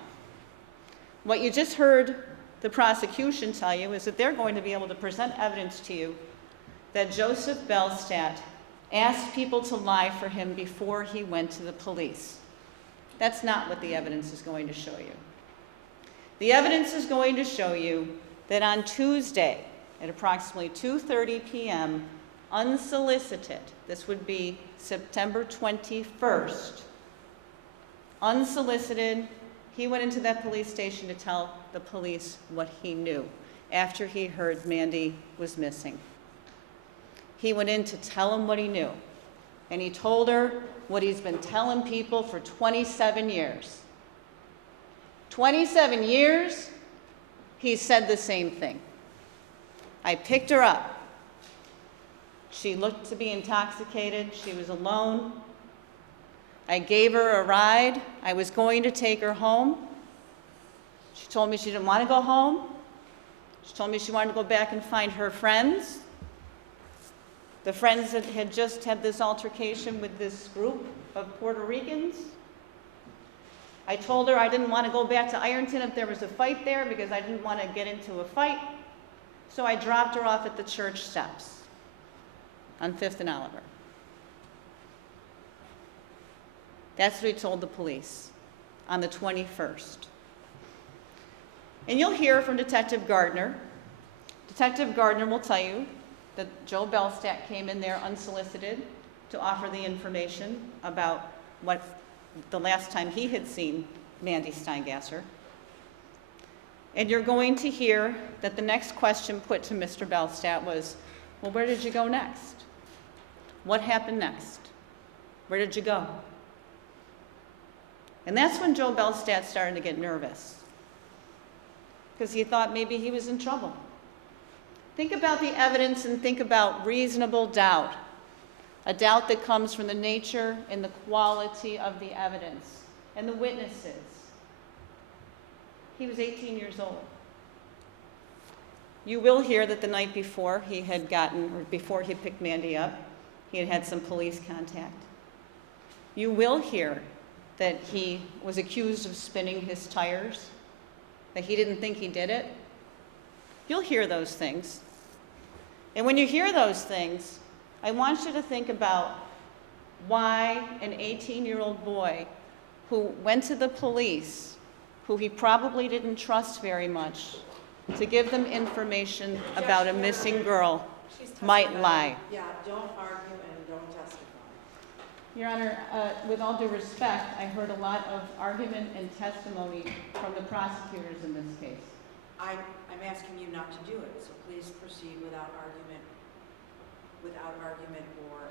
What you just heard the prosecution tell you is that they're going to be able to present evidence to you that Joseph Belstead asked people to lie for him before he went to the police. That's not what the evidence is going to show you. The evidence is going to show you that on Tuesday at approximately 2:30 p.m., unsolicited, this would be September 21st, unsolicited, he went into that police station to tell the police what he knew after he heard Mandy was missing. He went in to tell them what he knew, and he told her what he's been telling people for 27 years. 27 years, he said the same thing. I picked her up. She looked to be intoxicated. She was alone. I gave her a ride. I was going to take her home. She told me she didn't want to go home. She told me she wanted to go back and find her friends, the friends that had just had this altercation with this group of Puerto Ricans. I told her I didn't want to go back to Ironton if there was a fight there because I didn't want to get into a fight. So I dropped her off at the church steps on 5th and Oliver. That's what he told the police on the 21st. And you'll hear from Detective Gardner. Detective Gardner will tell you that Joe Bellstadt came in there unsolicited to offer the information about what the last time he had seen Mandy Steingasser. And you're going to hear that the next question put to Mr. Belstad was, well, where did you go next? What happened next? Where did you go? And that's when Joe Belstad started to get nervous, because he thought maybe he was in trouble. Think about the evidence and think about reasonable doubt, a doubt that comes from the nature and the quality of the evidence and the witnesses. He was 18 years old. You will hear that the night before he had gotten, or before he picked Mandy up, he had had some police contact. You will hear that he was accused of spinning his tires, that he didn't think he did it. You'll hear those things. And when you hear those things, I want you to think about why an 18-year-old boy who went to the police, who he probably didn't trust very much, to give them information about a missing girl, might lie. Yeah, don't argue and don't testify. Your Honor, with all due respect, I heard a lot of argument and testimony from the prosecutors in this case. I'm asking you not to do it, so please proceed without argument or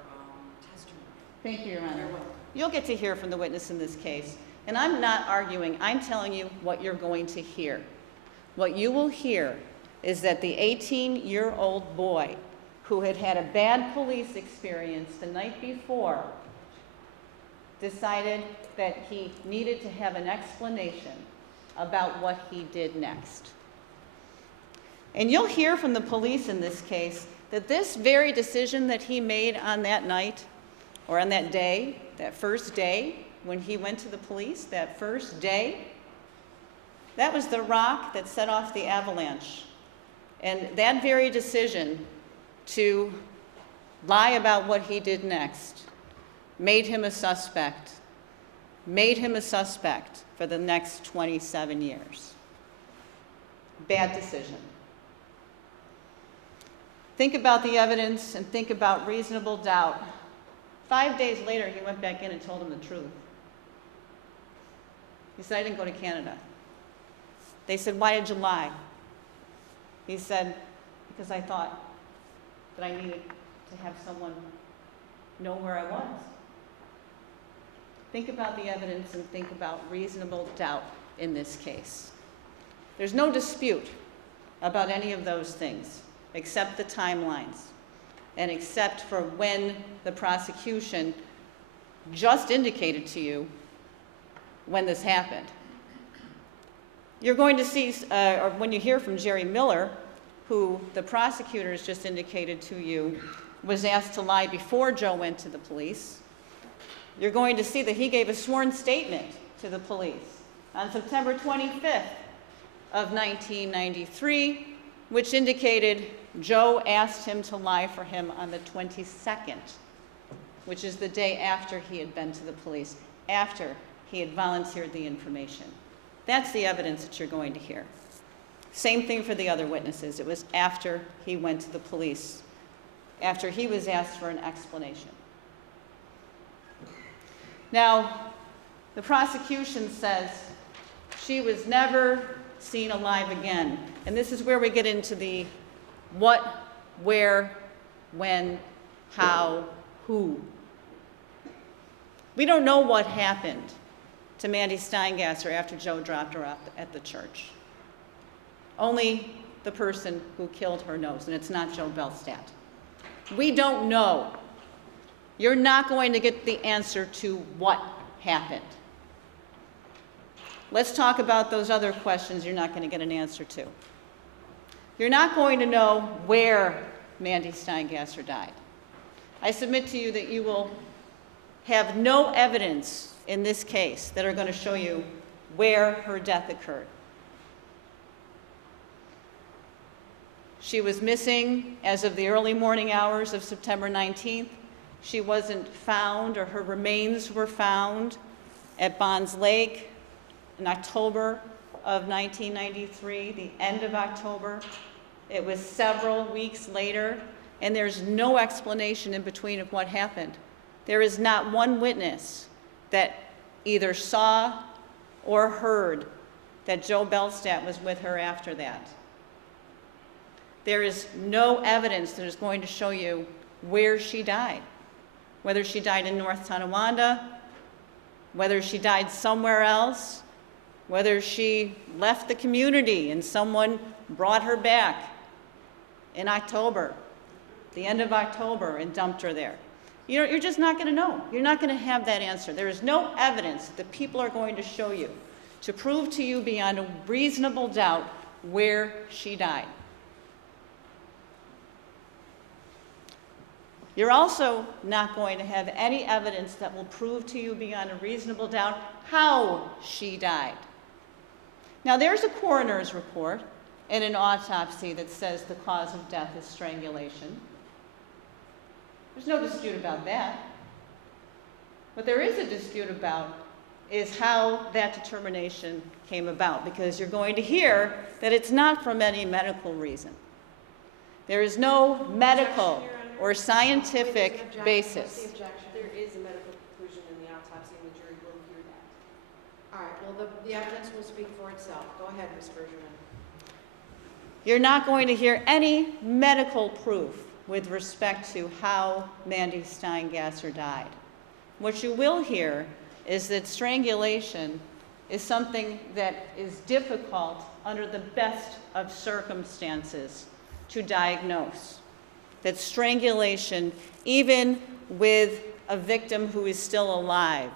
testimony. Thank you, Your Honor. You're welcome. You'll get to hear from the witness in this case. And I'm not arguing, I'm telling you what you're going to hear. What you will hear is that the 18-year-old boy who had had a bad police experience the night before decided that he needed to have an explanation about what he did next. And you'll hear from the police in this case that this very decision that he made on that night, or on that day, that first day when he went to the police, that first day, that was the rock that set off the avalanche. And that very decision to lie about what he did next made him a suspect for the next 27 years. Bad decision. Think about the evidence and think about reasonable doubt. 5 days later, he went back in and told them the truth. He said, I didn't go to Canada. They said, why did you lie? He said, because I thought that I needed to have someone know where I was. Think about the evidence and think about reasonable doubt in this case. There's no dispute about any of those things, except the timelines, and except for when the prosecution just indicated to you when this happened. You're going to see, or when you hear from Jerry Miller, who the prosecutors just indicated to you was asked to lie before Joe went to the police, you're going to see that he gave a sworn statement to the police on September 25th of 1993, which indicated Joe asked him to lie for him on the 22nd, which is the day after he had been to the police, after he had volunteered the information. That's the evidence that you're going to hear. Same thing for the other witnesses. It was after he went to the police, after he was asked for an explanation. Now, the prosecution says she was never seen alive again. And this is where we get into the what, where, when, how, who. We don't know what happened to Mandy Steingasser after Joe dropped her off at the church. Only the person who killed her knows, and it's not Joe Bellstad. We don't know. You're not going to get the answer to what happened. Let's talk about those other questions you're not going to get an answer to. You're not going to know where Mandy Steingasser died. I submit to you that you will have no evidence in this case that are going to show you where her death occurred. She was missing as of the early morning hours of September 19th. She wasn't found, or her remains were found at Bonds Lake in October of 1993, the end of October. It was several weeks later, and there's no explanation in between of what happened. There is not one witness that either saw or heard that Joe Belstad was with her after that. There is no evidence that is going to show you where she died, whether she died in North Todomonda, whether she died somewhere else, whether she left the community and someone brought her back in October, the end of October, and dumped her there. You're just not going to know. You're not going to have that answer. There is no evidence that people are going to show you to prove to you beyond a reasonable doubt where she died. You're also not going to have any evidence that will prove to you beyond a reasonable doubt how she died. Now, there's a coroner's report and an autopsy that says the cause of death is strangulation. There's no dispute about that. What there is a dispute about is how that determination came about, because you're going to hear that it's not from any medical reason. There is no medical or scientific What's the basis. objection? There is a medical conclusion in the autopsy, and the jury will hear that. All right, well, the evidence will speak for itself. Go ahead, Ms. Bergerman. You're not going to hear any medical proof with respect to how Mandy Steingasser died. What you will hear is that strangulation is something that is difficult under the best of circumstances to diagnose. That strangulation, even with a victim who is still alive,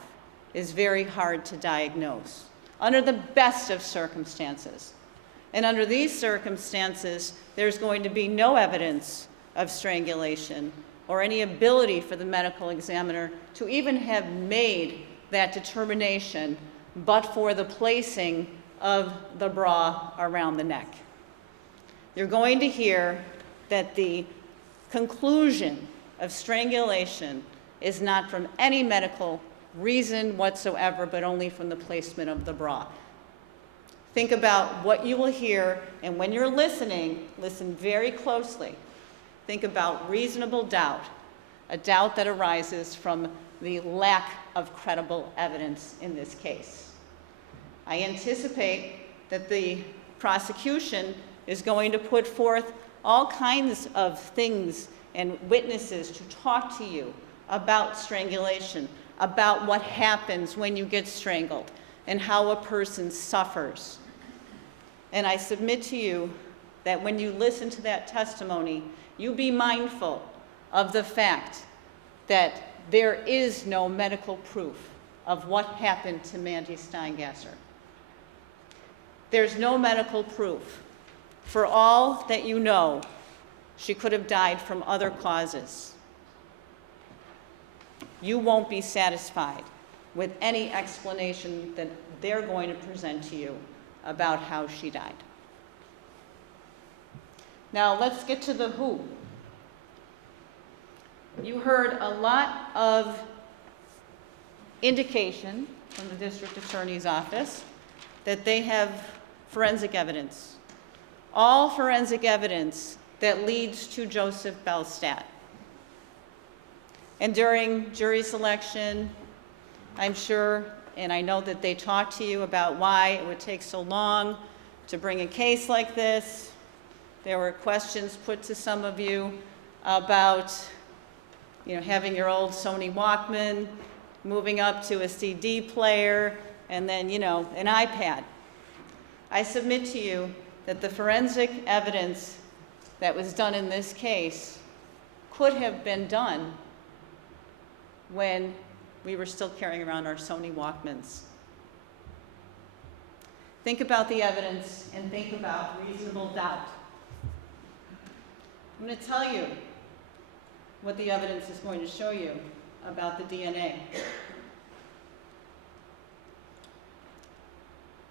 is very hard to diagnose under the best of circumstances. And under these circumstances, there's going to be no evidence of strangulation or any ability for the medical examiner to even have made that determination but for the placing of the bra around the neck. You're going to hear that the conclusion of strangulation is not from any medical reason whatsoever, but only from the placement of the bra. Think about what you will hear, and when you're listening, listen very closely. Think about reasonable doubt, a doubt that arises from the lack of credible evidence in this case. I anticipate that the prosecution is going to put forth all kinds of things and witnesses to talk to you about strangulation, about what happens when you get strangled, and how a person suffers. And I submit to you that when you listen to that testimony, you be mindful of the fact that there is no medical proof of what happened to Mandy Steingasser. There's no medical proof. For all that you know, she could have died from other causes. You won't be satisfied with any explanation that they're going to present to you about how she died. Now let's get to the who. You heard a lot of indication from the district attorney's office that they have forensic evidence. All forensic evidence that leads to Joseph Belstead. And during jury selection, I'm sure, and I know that they talked to you about why it would take so long to bring a case like this. There were questions put to some of you about, having your old Sony Walkman, moving up to a CD player, and then, an iPad. I submit to you that the forensic evidence that was done in this case could have been done when we were still carrying around our Sony Walkmans. Think about the evidence and think about reasonable doubt. I'm going to tell you what the evidence is going to show you about the DNA.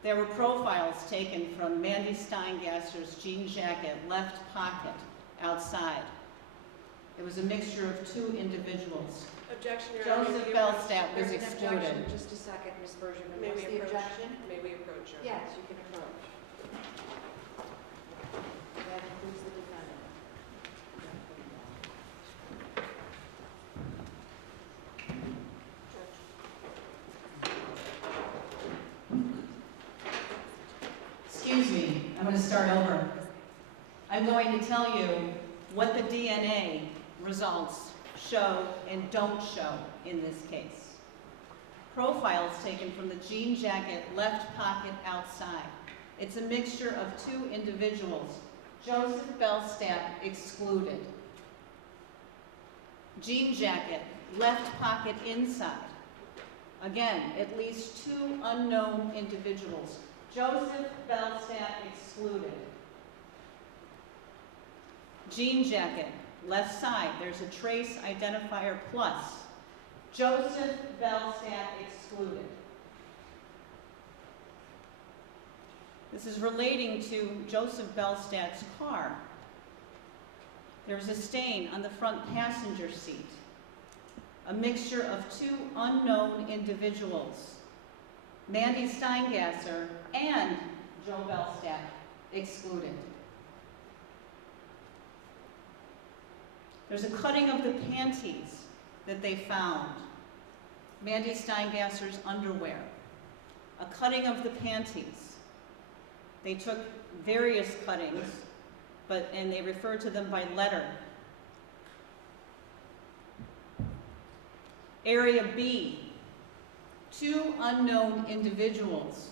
There were profiles taken from Mandy Steingasser's jean jacket left pocket outside. It was a mixture of two individuals. Objection, Your Honor. Joseph Belstead was There's an excluded. objection. Just a second, Ms. Bergerman. May What's we the approach? objection? May we approach, Your Honor? Yes, you can approach. That includes the defendant. Excuse me, I'm going to start over. I'm going to tell you what the DNA results show and don't show in this case. Profiles taken from the jean jacket left pocket outside. It's a mixture of two individuals. Joseph Belstead excluded. Jean jacket, left pocket inside. Again, at least two unknown individuals. Joseph Belstead excluded. Jean jacket, left side, there's a trace identifier plus. Joseph Belstead excluded. This is relating to Joseph Belstad's car. There's a stain on the front passenger seat. A mixture of two unknown individuals, Mandy Steingasser and Joe Belstad, excluded. There's a cutting of the panties that they found, Mandy Steingasser's underwear. A cutting of the panties. They took various cuttings, and they referred to them by letter. Area B, two unknown individuals,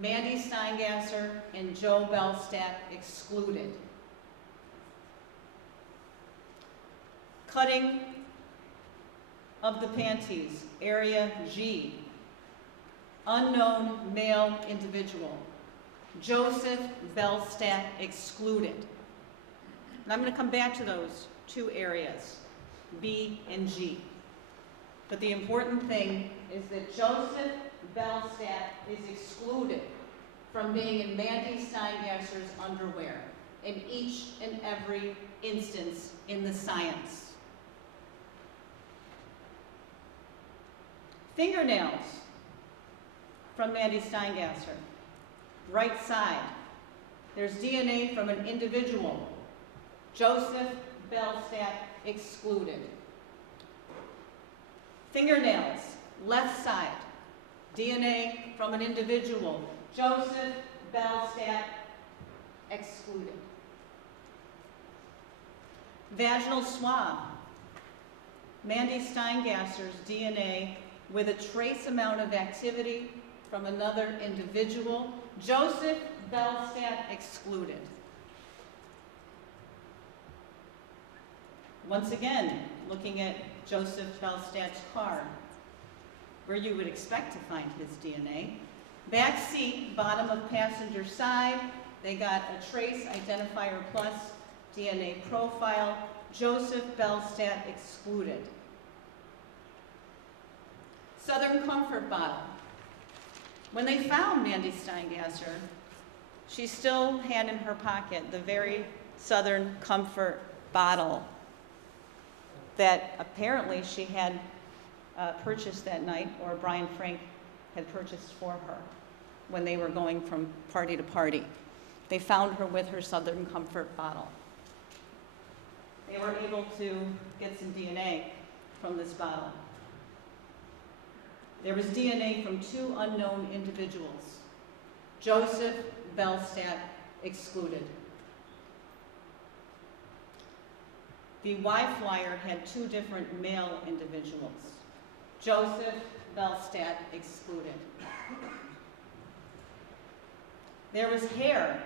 Mandy Steingasser and Joe Belstad, excluded. Cutting of the panties, Area G, unknown male individual, Joseph Belstad, excluded. And I'm going to come back to those two areas, B and G. But the important thing is that Joseph Belstad is excluded from being in Mandy Steingasser's underwear in each and every instance in the science. Fingernails from Mandy Steingasser. Right side, there's DNA from an individual, Joseph Belstad, excluded. Fingernails, left side, DNA from an individual, Joseph Belstad, excluded. Vaginal swab, Mandy Steingasser's DNA with a trace amount of activity from another individual, Joseph Belstad, excluded. Once again, looking at Joseph Belstad's car, where you would expect to find his DNA. Back seat, bottom of passenger side, they got a trace identifier plus DNA profile, Joseph Belstad, excluded. Southern Comfort bottle. When they found Mandy Steingasser, she still had in her pocket the very Southern Comfort bottle that apparently she had purchased that night, or Brian Frank had purchased for her when they were going from party to party. They found her with her Southern Comfort bottle. They were able to get some DNA from this bottle. There was DNA from two unknown individuals, Joseph Belstad, excluded. The Y flyer had two different male individuals, Joseph Belstad, excluded. There was hair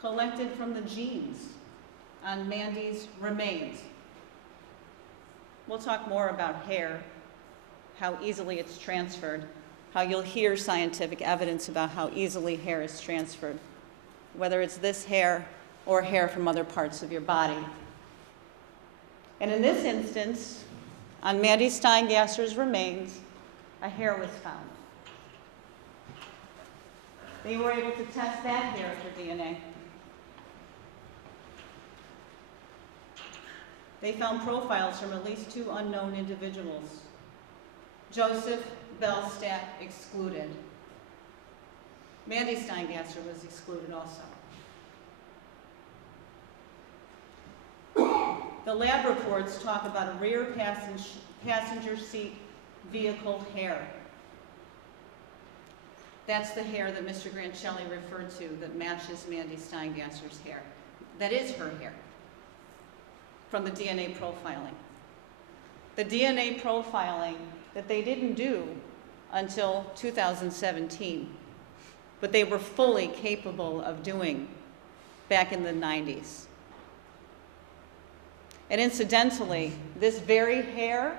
collected from the jeans on Mandy's remains. We'll talk more about hair, how easily it's transferred, how you'll hear scientific evidence about how easily hair is transferred, whether it's this hair or hair from other parts of your body. And in this instance, on Mandy Steingasser's remains, a hair was found. They were able to test that hair for DNA. They found profiles from at least two unknown individuals. Joseph Belstad, excluded. Mandy Steingasser was excluded also. The lab reports talk about a rear passenger seat vehicle hair. That's the hair that Mr. Grancelli referred to that matches Mandy Steingasser's hair. That is her hair from the DNA profiling. The DNA profiling that they didn't do until 2017, but they were fully capable of doing back in the 90s. And incidentally, this very hair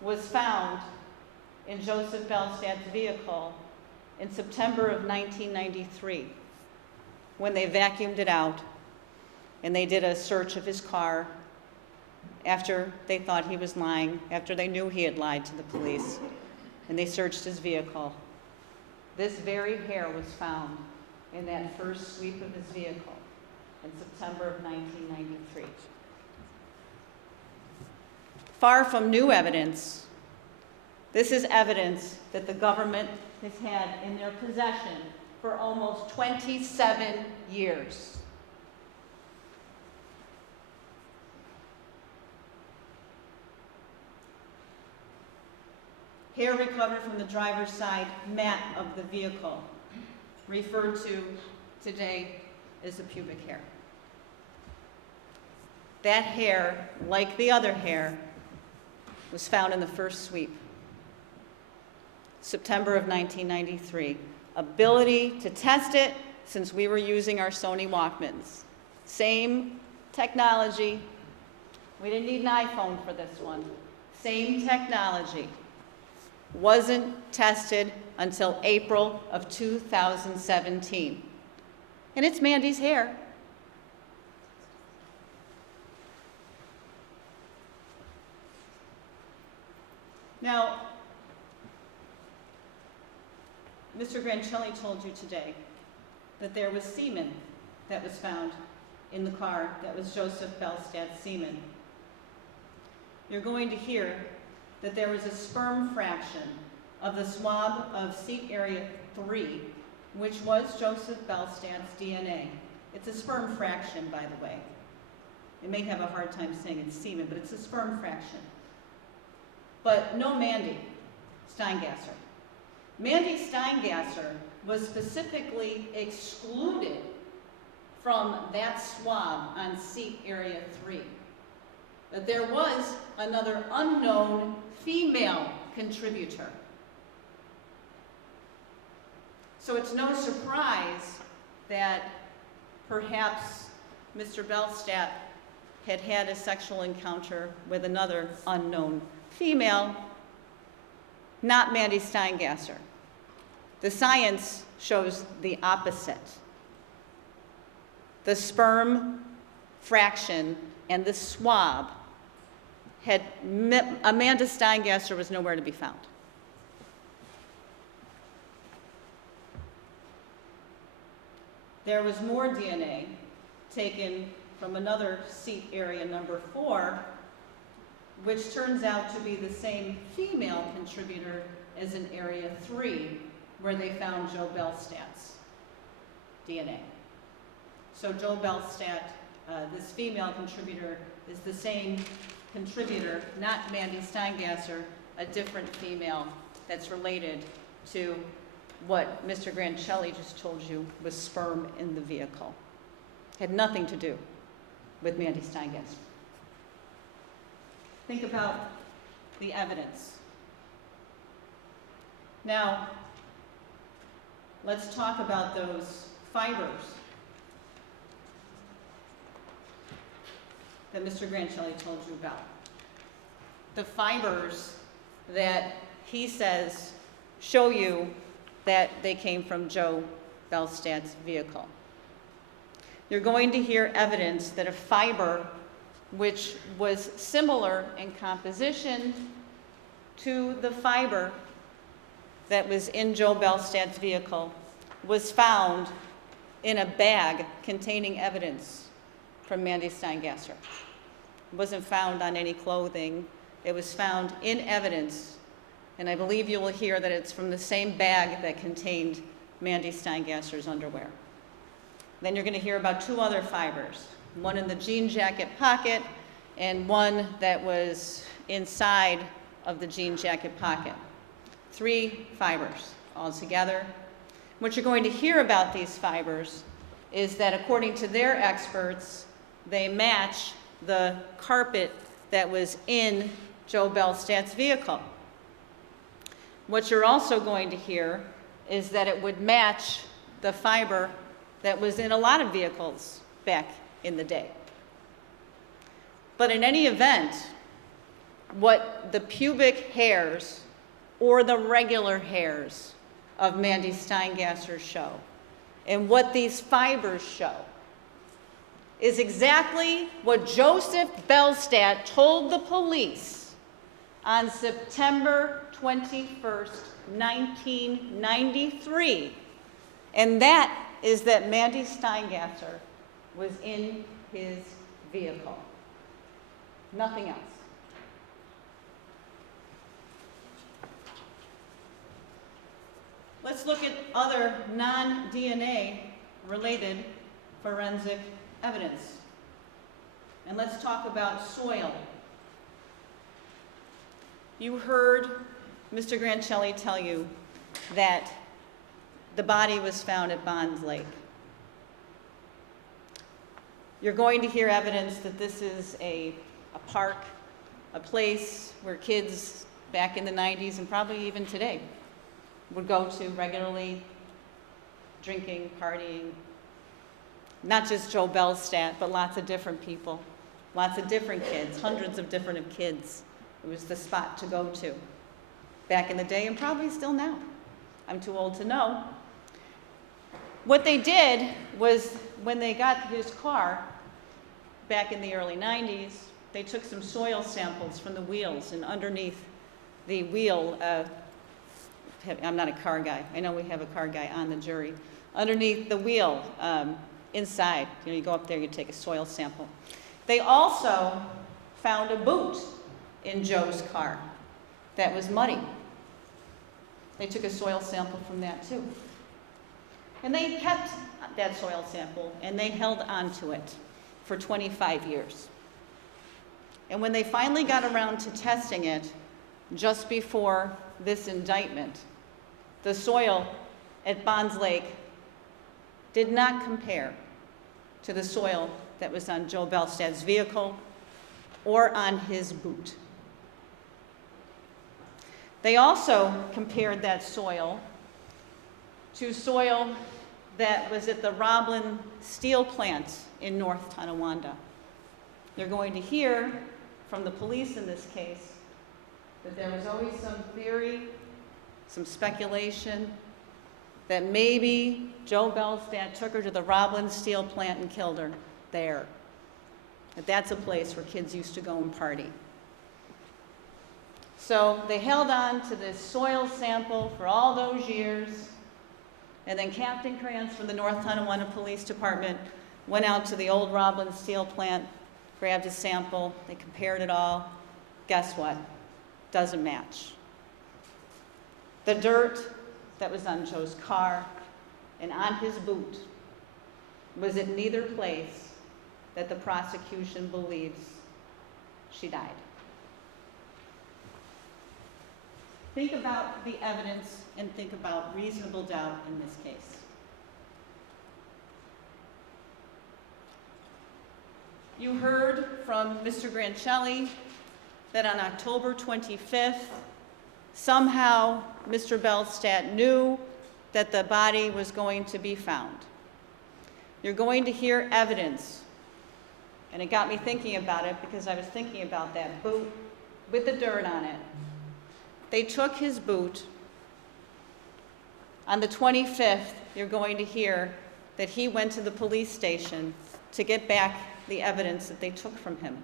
was found in Joseph Belstad's vehicle in September of 1993 when they vacuumed it out and they did a search of his car after they thought he was lying, after they knew he had lied to the police, and they searched his vehicle. This very hair was found in that first sweep of his vehicle in September of 1993. Far from new evidence, this is evidence that the government has had in their possession for almost 27 years. Hair recovered from the driver's side mat of the vehicle, referred to today as the pubic hair. That hair, like the other hair, was found in the first sweep, September of 1993. Ability to test it, since we were using our Sony Walkmans. Same technology. We didn't need an iPhone for this one. Same technology. Wasn't tested until April of 2017. And it's Mandy's hair. Now, Mr. Grancelli told you today that there was semen that was found in the car that was Joseph Belstad's semen. You're going to hear that there was a sperm fraction of the swab of seat area 3, which was Joseph Belstad's DNA. It's a sperm fraction, by the way. It may have a hard time saying it's semen, but it's a sperm fraction. But no Mandy Steingasser. Mandy Steingasser was specifically excluded from that swab on seat area 3. But there was another unknown female contributor. So it's no surprise that perhaps Mr. Bellstadt had had a sexual encounter with another unknown female, not Mandy Steingasser. The science shows the opposite. The sperm fraction and the swab had, Amanda Steingasser was nowhere to be found. There was more DNA taken from another seat area number 4, which turns out to be the same female contributor as in area 3, where they found Joe Bellstad's DNA. So Joe Bellstad, this female contributor, is the same contributor, not Mandy Steingasser, a different female that's related to what Mr. Grancelli just told you was sperm in the vehicle. Had nothing to do with Mandy Steingasser. Think about the evidence. Now, let's talk about those fibers that Mr. Grancelli told you about. The fibers that he says show you that they came from Joe Belstad's vehicle. You're going to hear evidence that a fiber which was similar in composition to the fiber that was in Joe Belstad's vehicle was found in a bag containing evidence from Mandy Steingasser. It wasn't found on any clothing. It was found in evidence, and I believe you will hear that it's from the same bag that contained Mandy Steingasser's underwear. Then you're going to hear about 2 other fibers, one in the jean jacket pocket and one that was inside of the jean jacket pocket. 3 fibers altogether. What you're going to hear about these fibers is that according to their experts, they match the carpet that was in Joe Belstad's vehicle. What you're also going to hear is that it would match the fiber that was in a lot of vehicles back in the day. But in any event, what the pubic hairs or the regular hairs of Mandy Steingasser show, and what these fibers show, is exactly what Joseph Belstead told the police on September 21st, 1993. And that is that Mandy Steingasser was in his vehicle. Nothing else. Let's look at other non-DNA related forensic evidence. And let's talk about soil. You heard Mr. Grancelli tell you that the body was found at Bonds Lake. You're going to hear evidence that this is a park, a place where kids back in the 90s and probably even today would go to regularly, drinking, partying. Not just Joe Bellstadt, but lots of different people, lots of different kids, hundreds of different kids. It was the spot to go to back in the day and probably still now. I'm too old to know. What they did was when they got his car back in the early 90s, they took some soil samples from the wheels, and underneath the wheel, I'm not a car guy. I know we have a car guy on the jury. Underneath the wheel, inside, you go up there, you take a soil sample. They also found a boot in Joe's car that was muddy. They took a soil sample from that too. And they kept that soil sample and they held on to it for 25 years. And when they finally got around to testing it, just before this indictment, the soil at Bonds Lake did not compare to the soil that was on Joe Belstad's vehicle or on his boot. They also compared that soil to soil that was at the Roblin steel plant in North Todomonda. You're going to hear from the police in this case that there was always some theory, some speculation, that maybe Joe Belstad took her to the Roblin steel plant and killed her there. That that's a place where kids used to go and party. So they held on to this soil sample for all those years, and then Captain Krantz from the North Tonawanda Police Department went out to the old Roblin steel plant, grabbed a sample, they compared it all. Guess what? Doesn't match. The dirt that was on Joe's car and on his boot was at neither place that the prosecution believes she died. Think about the evidence and think about reasonable doubt in this case. You heard from Mr. Grancelli that on October 25th, somehow Mr. Bellstadt knew that the body was going to be found. You're going to hear evidence, and it got me thinking about it because I was thinking about that boot with the dirt on it. They took his boot. On the 25th, you're going to hear that he went to the police station to get back the evidence that they took from him,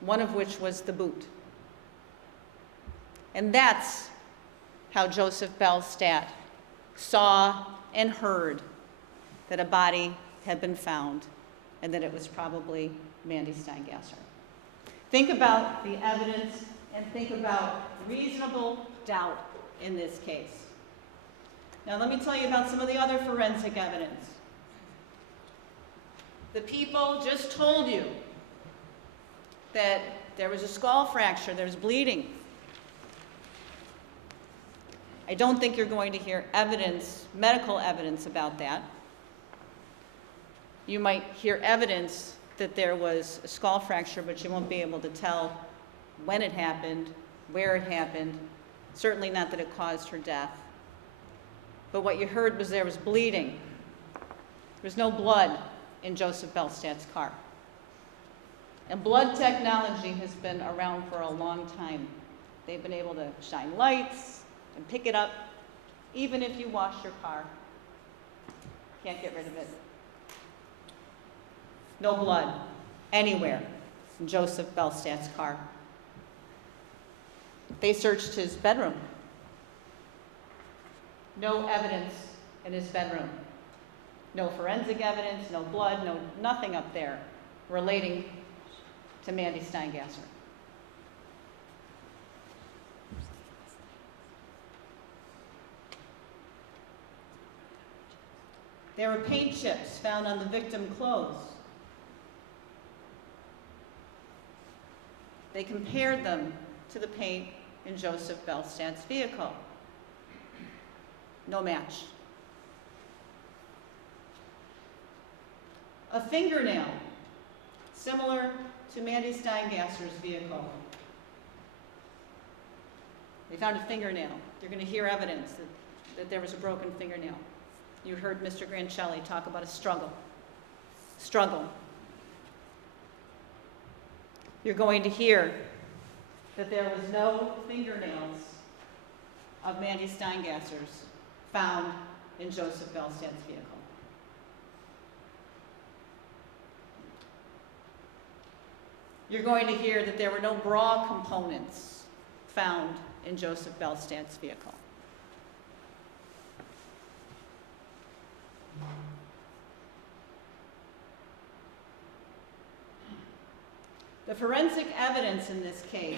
one of which was the boot. And that's how Joseph Belstead saw and heard that a body had been found and that it was probably Mandy Steingasser. Think about the evidence and think about reasonable doubt in this case. Now let me tell you about some of the other forensic evidence. The people just told you that there was a skull fracture, there's bleeding. I don't think you're going to hear evidence, medical evidence about that. You might hear evidence that there was a skull fracture, but you won't be able to tell when it happened, where it happened, certainly not that it caused her death. But what you heard was there was bleeding. There was no blood in Joseph Belstad's car. And blood technology has been around for a long time. They've been able to shine lights and pick it up, even if you wash your car. Can't get rid of it. no blood anywhere in Joseph Belstad's car. They searched his bedroom. No evidence in his bedroom. No forensic evidence, no blood, nothing up there relating to Mandy Steingasser. There were paint chips found on the victim's clothes. They compared them to the paint in Joseph Belstad's vehicle. No match. A fingernail, similar to Mandy Steingasser's vehicle. They found a fingernail. You're going to hear evidence that there was a broken fingernail. You heard Mr. Grancelli talk about a struggle. Struggle. You're going to hear that there was no fingernails of Mandy Steingasser's found in Joseph Belstad's vehicle. You're going to hear that there were no bra components found in Joseph Belstad's vehicle. The forensic evidence in this case,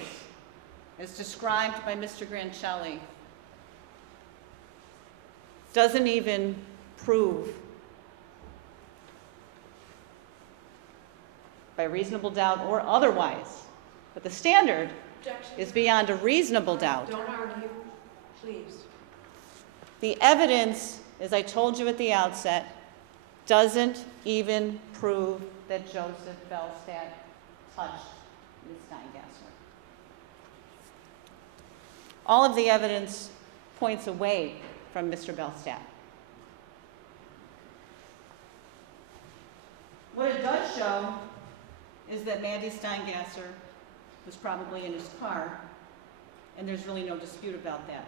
as described by Mr. Grancelli, doesn't even prove by reasonable doubt or otherwise, but the standard Objection. is beyond a reasonable doubt. Don't argue, please. The evidence, as I told you at the outset, doesn't even prove that Joseph Belstad touched Ms. Steingasser. All of the evidence points away from Mr. Belstad. What it does show is that Mandy Steingasser was probably in his car, and there's really no dispute about that.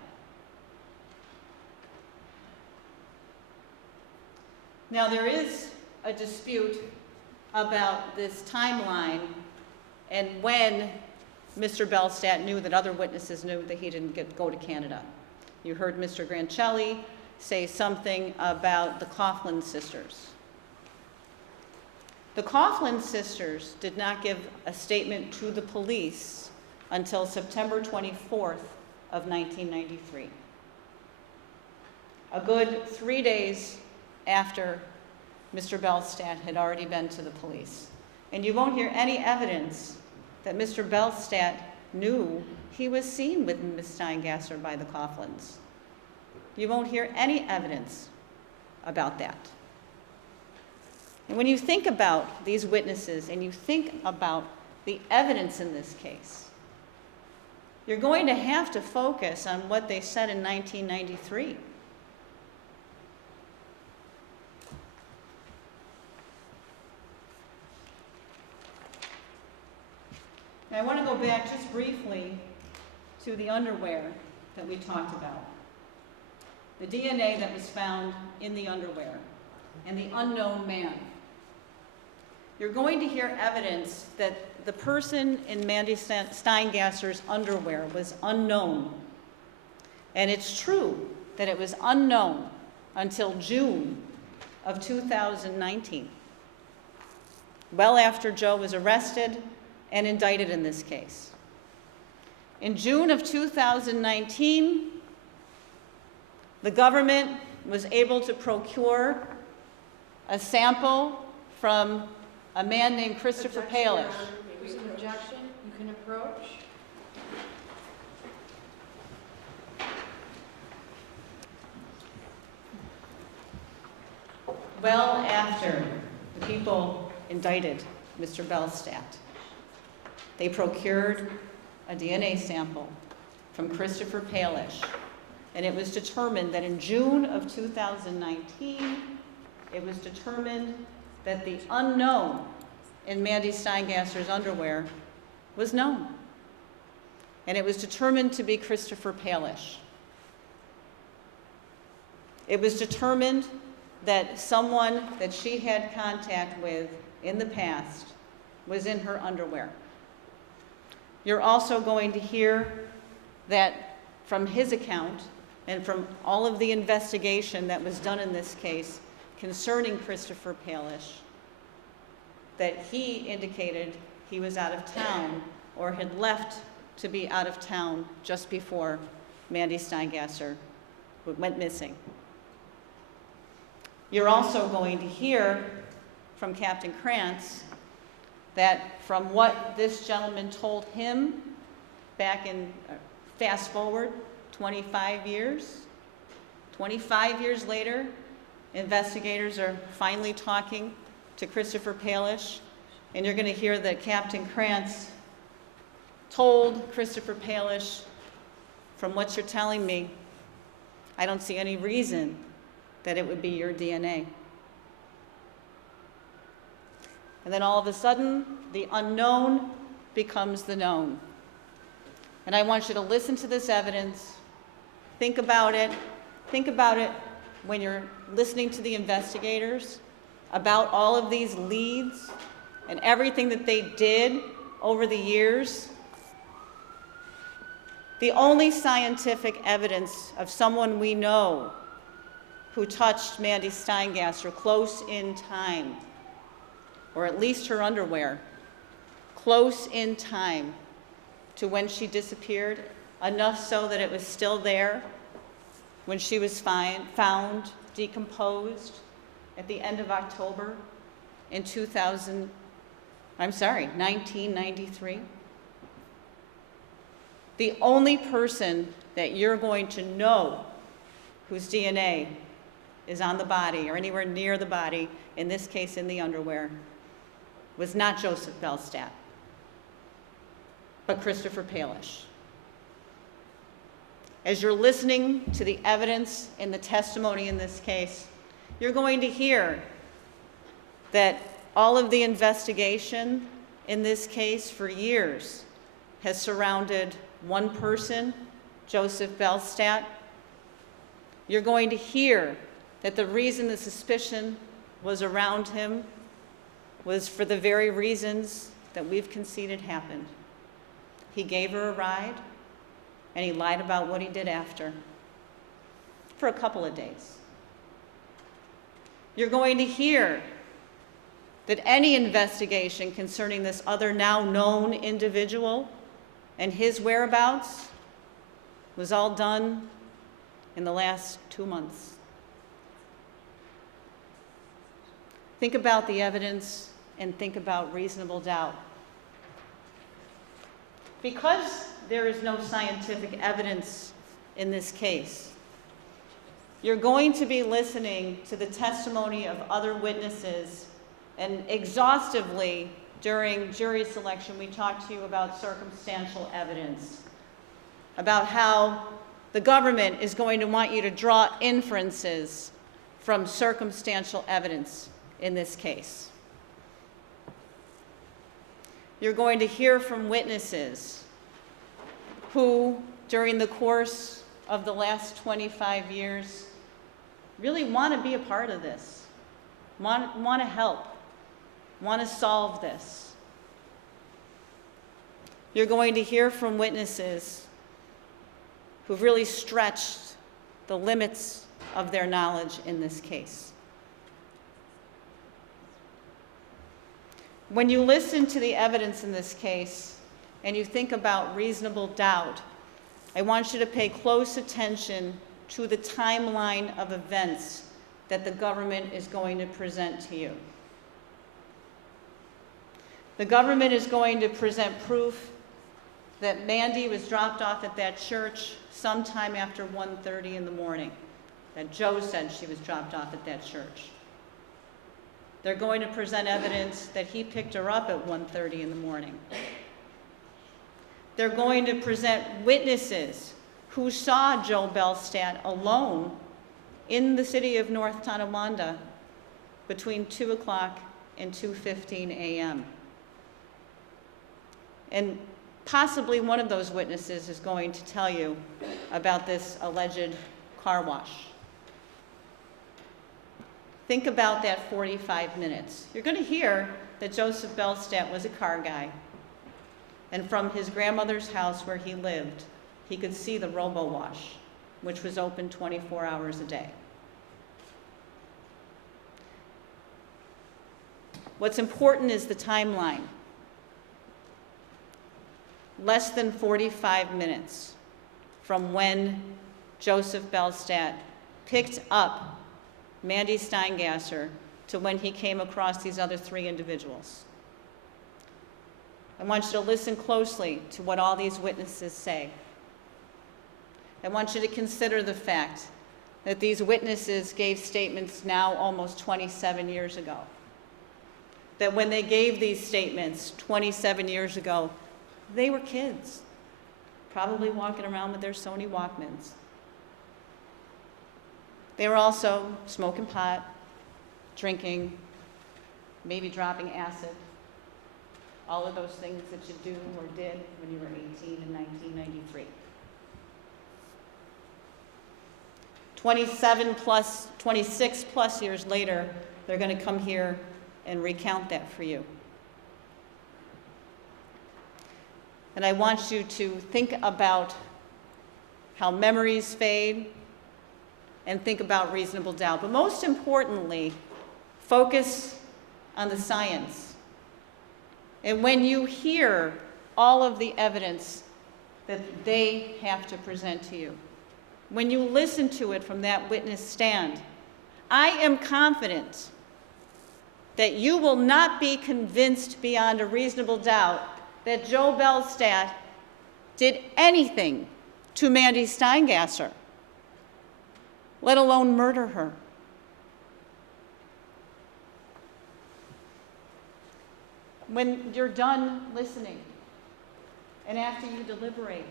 Now, there is a dispute about this timeline and when Mr. Belstad knew that other witnesses knew that he didn't go to Canada. You heard Mr. Grancelli say something about the Coughlin sisters. The Coughlin sisters did not give a statement to the police until September 24th of 1993. A good 3 days after Mr. Belstad had already been to the police. And you won't hear any evidence that Mr. Belstad knew he was seen with Ms. Steingasser by the Coughlins. You won't hear any evidence about that. And when you think about these witnesses and you think about the evidence in this case, you're going to have to focus on what they said in 1993. Now, I want to go back just briefly to the underwear that we talked about. The DNA that was found in the underwear and the unknown man. You're going to hear evidence that the person in Mandy Steingasser's underwear was unknown. And it's true that it was unknown until June of 2019, well after Joe was arrested and indicted in this case. In June of 2019, the government was able to procure a sample from a man named Christopher Palish. There's an objection. You can approach. Well after the people indicted Mr. Bellstadt, they procured a DNA sample from Christopher Palish, and it was determined that in June of 2019, it was determined that the unknown in Mandy Steingasser's underwear was known. And it was determined to be Christopher Palish. It was determined that someone that she had contact with in the past was in her underwear. You're also going to hear that from his account and from all of the investigation that was done in this case concerning Christopher Palish, that he indicated he was out of town or had left to be out of town just before Mandy Steingasser went missing. You're also going to hear from Captain Krantz that from what this gentleman told him back in, fast forward 25 years later, investigators are finally talking to Christopher Palish, and you're going to hear that Captain Krantz told Christopher Palish, from what you're telling me, I don't see any reason that it would be your DNA. And then all of a sudden, the unknown becomes the known. And I want you to listen to this evidence, think about it when you're listening to the investigators about all of these leads and everything that they did over the years. The only scientific evidence of someone we know who touched Mandy Steingasser close in time, or at least her underwear, close in time to when she disappeared, enough so that it was still there when she was found decomposed at the end of October in 1993. The only person that you're going to know whose DNA is on the body or anywhere near the body, in this case in the underwear, was not Joseph Belstead, but Christopher Palish. As you're listening to the evidence and the testimony in this case, you're going to hear that all of the investigation in this case for years has surrounded one person, Joseph Belstead. You're going to hear that the reason the suspicion was around him was for the very reasons that we've conceded happened. He gave her a ride, and he lied about what he did after for a couple of days. You're going to hear that any investigation concerning this other now known individual and his whereabouts was all done in the last 2 months. Think about the evidence and think about reasonable doubt. Because there is no scientific evidence in this case, you're going to be listening to the testimony of other witnesses, and exhaustively during jury selection we talked to you about circumstantial evidence, about how the government is going to want you to draw inferences from circumstantial evidence in this case. You're going to hear from witnesses who, during the course of the last 25 years, really want to be a part of this, want to help, want to solve this. You're going to hear from witnesses who've really stretched the limits of their knowledge in this case. When you listen to the evidence in this case and you think about reasonable doubt, I want you to pay close attention to the timeline of events that the government is going to present to you. The government is going to present proof that Mandy was dropped off at that church sometime after 1:30 in the morning, that Joe said she was dropped off at that church. They're going to present evidence that he picked her up at 1:30 in the morning. They're going to present witnesses who saw Joe Bellstad alone in the city of North Todomonda between 2 o'clock and 2:15 a.m. And possibly one of those witnesses is going to tell you about this alleged car wash. Think about that 45 minutes. You're going to hear that Joseph Belstead was a car guy. And from his grandmother's house where he lived, he could see the robo-wash, which was open 24 hours a day. What's important is the timeline. Less than 45 minutes from when Joseph Belstead picked up Mandy Steingasser to when he came across these other 3 individuals. I want you to listen closely to what all these witnesses say. I want you to consider the fact that these witnesses gave statements now almost 27 years ago. That when they gave these statements 27 years ago, they were kids, probably walking around with their Sony Walkmans. They were also smoking pot, drinking, maybe dropping acid, all of those things that you do or did when you were 18 in 1993. 26 plus years later, they're going to come here and recount that for you. And I want you to think about how memories fade and think about reasonable doubt. But most importantly, focus on the science. And when you hear all of the evidence that they have to present to you, when you listen to it from that witness stand, I am confident that you will not be convinced beyond a reasonable doubt that Joe Belstad did anything to Mandy Steingasser, let alone murder her. When you're done listening, and after you deliberate,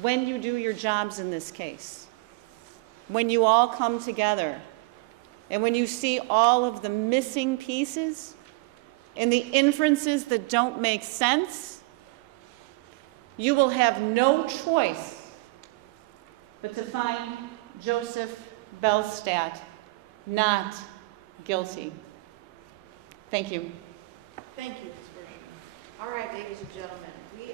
when you do your jobs in this case, when you all come together, and when you see all of the missing pieces and the inferences that don't make sense, you will have no choice but to find Joseph Belstad not guilty. Thank you. Thank you, Ms. Bergman. All right, ladies and gentlemen, we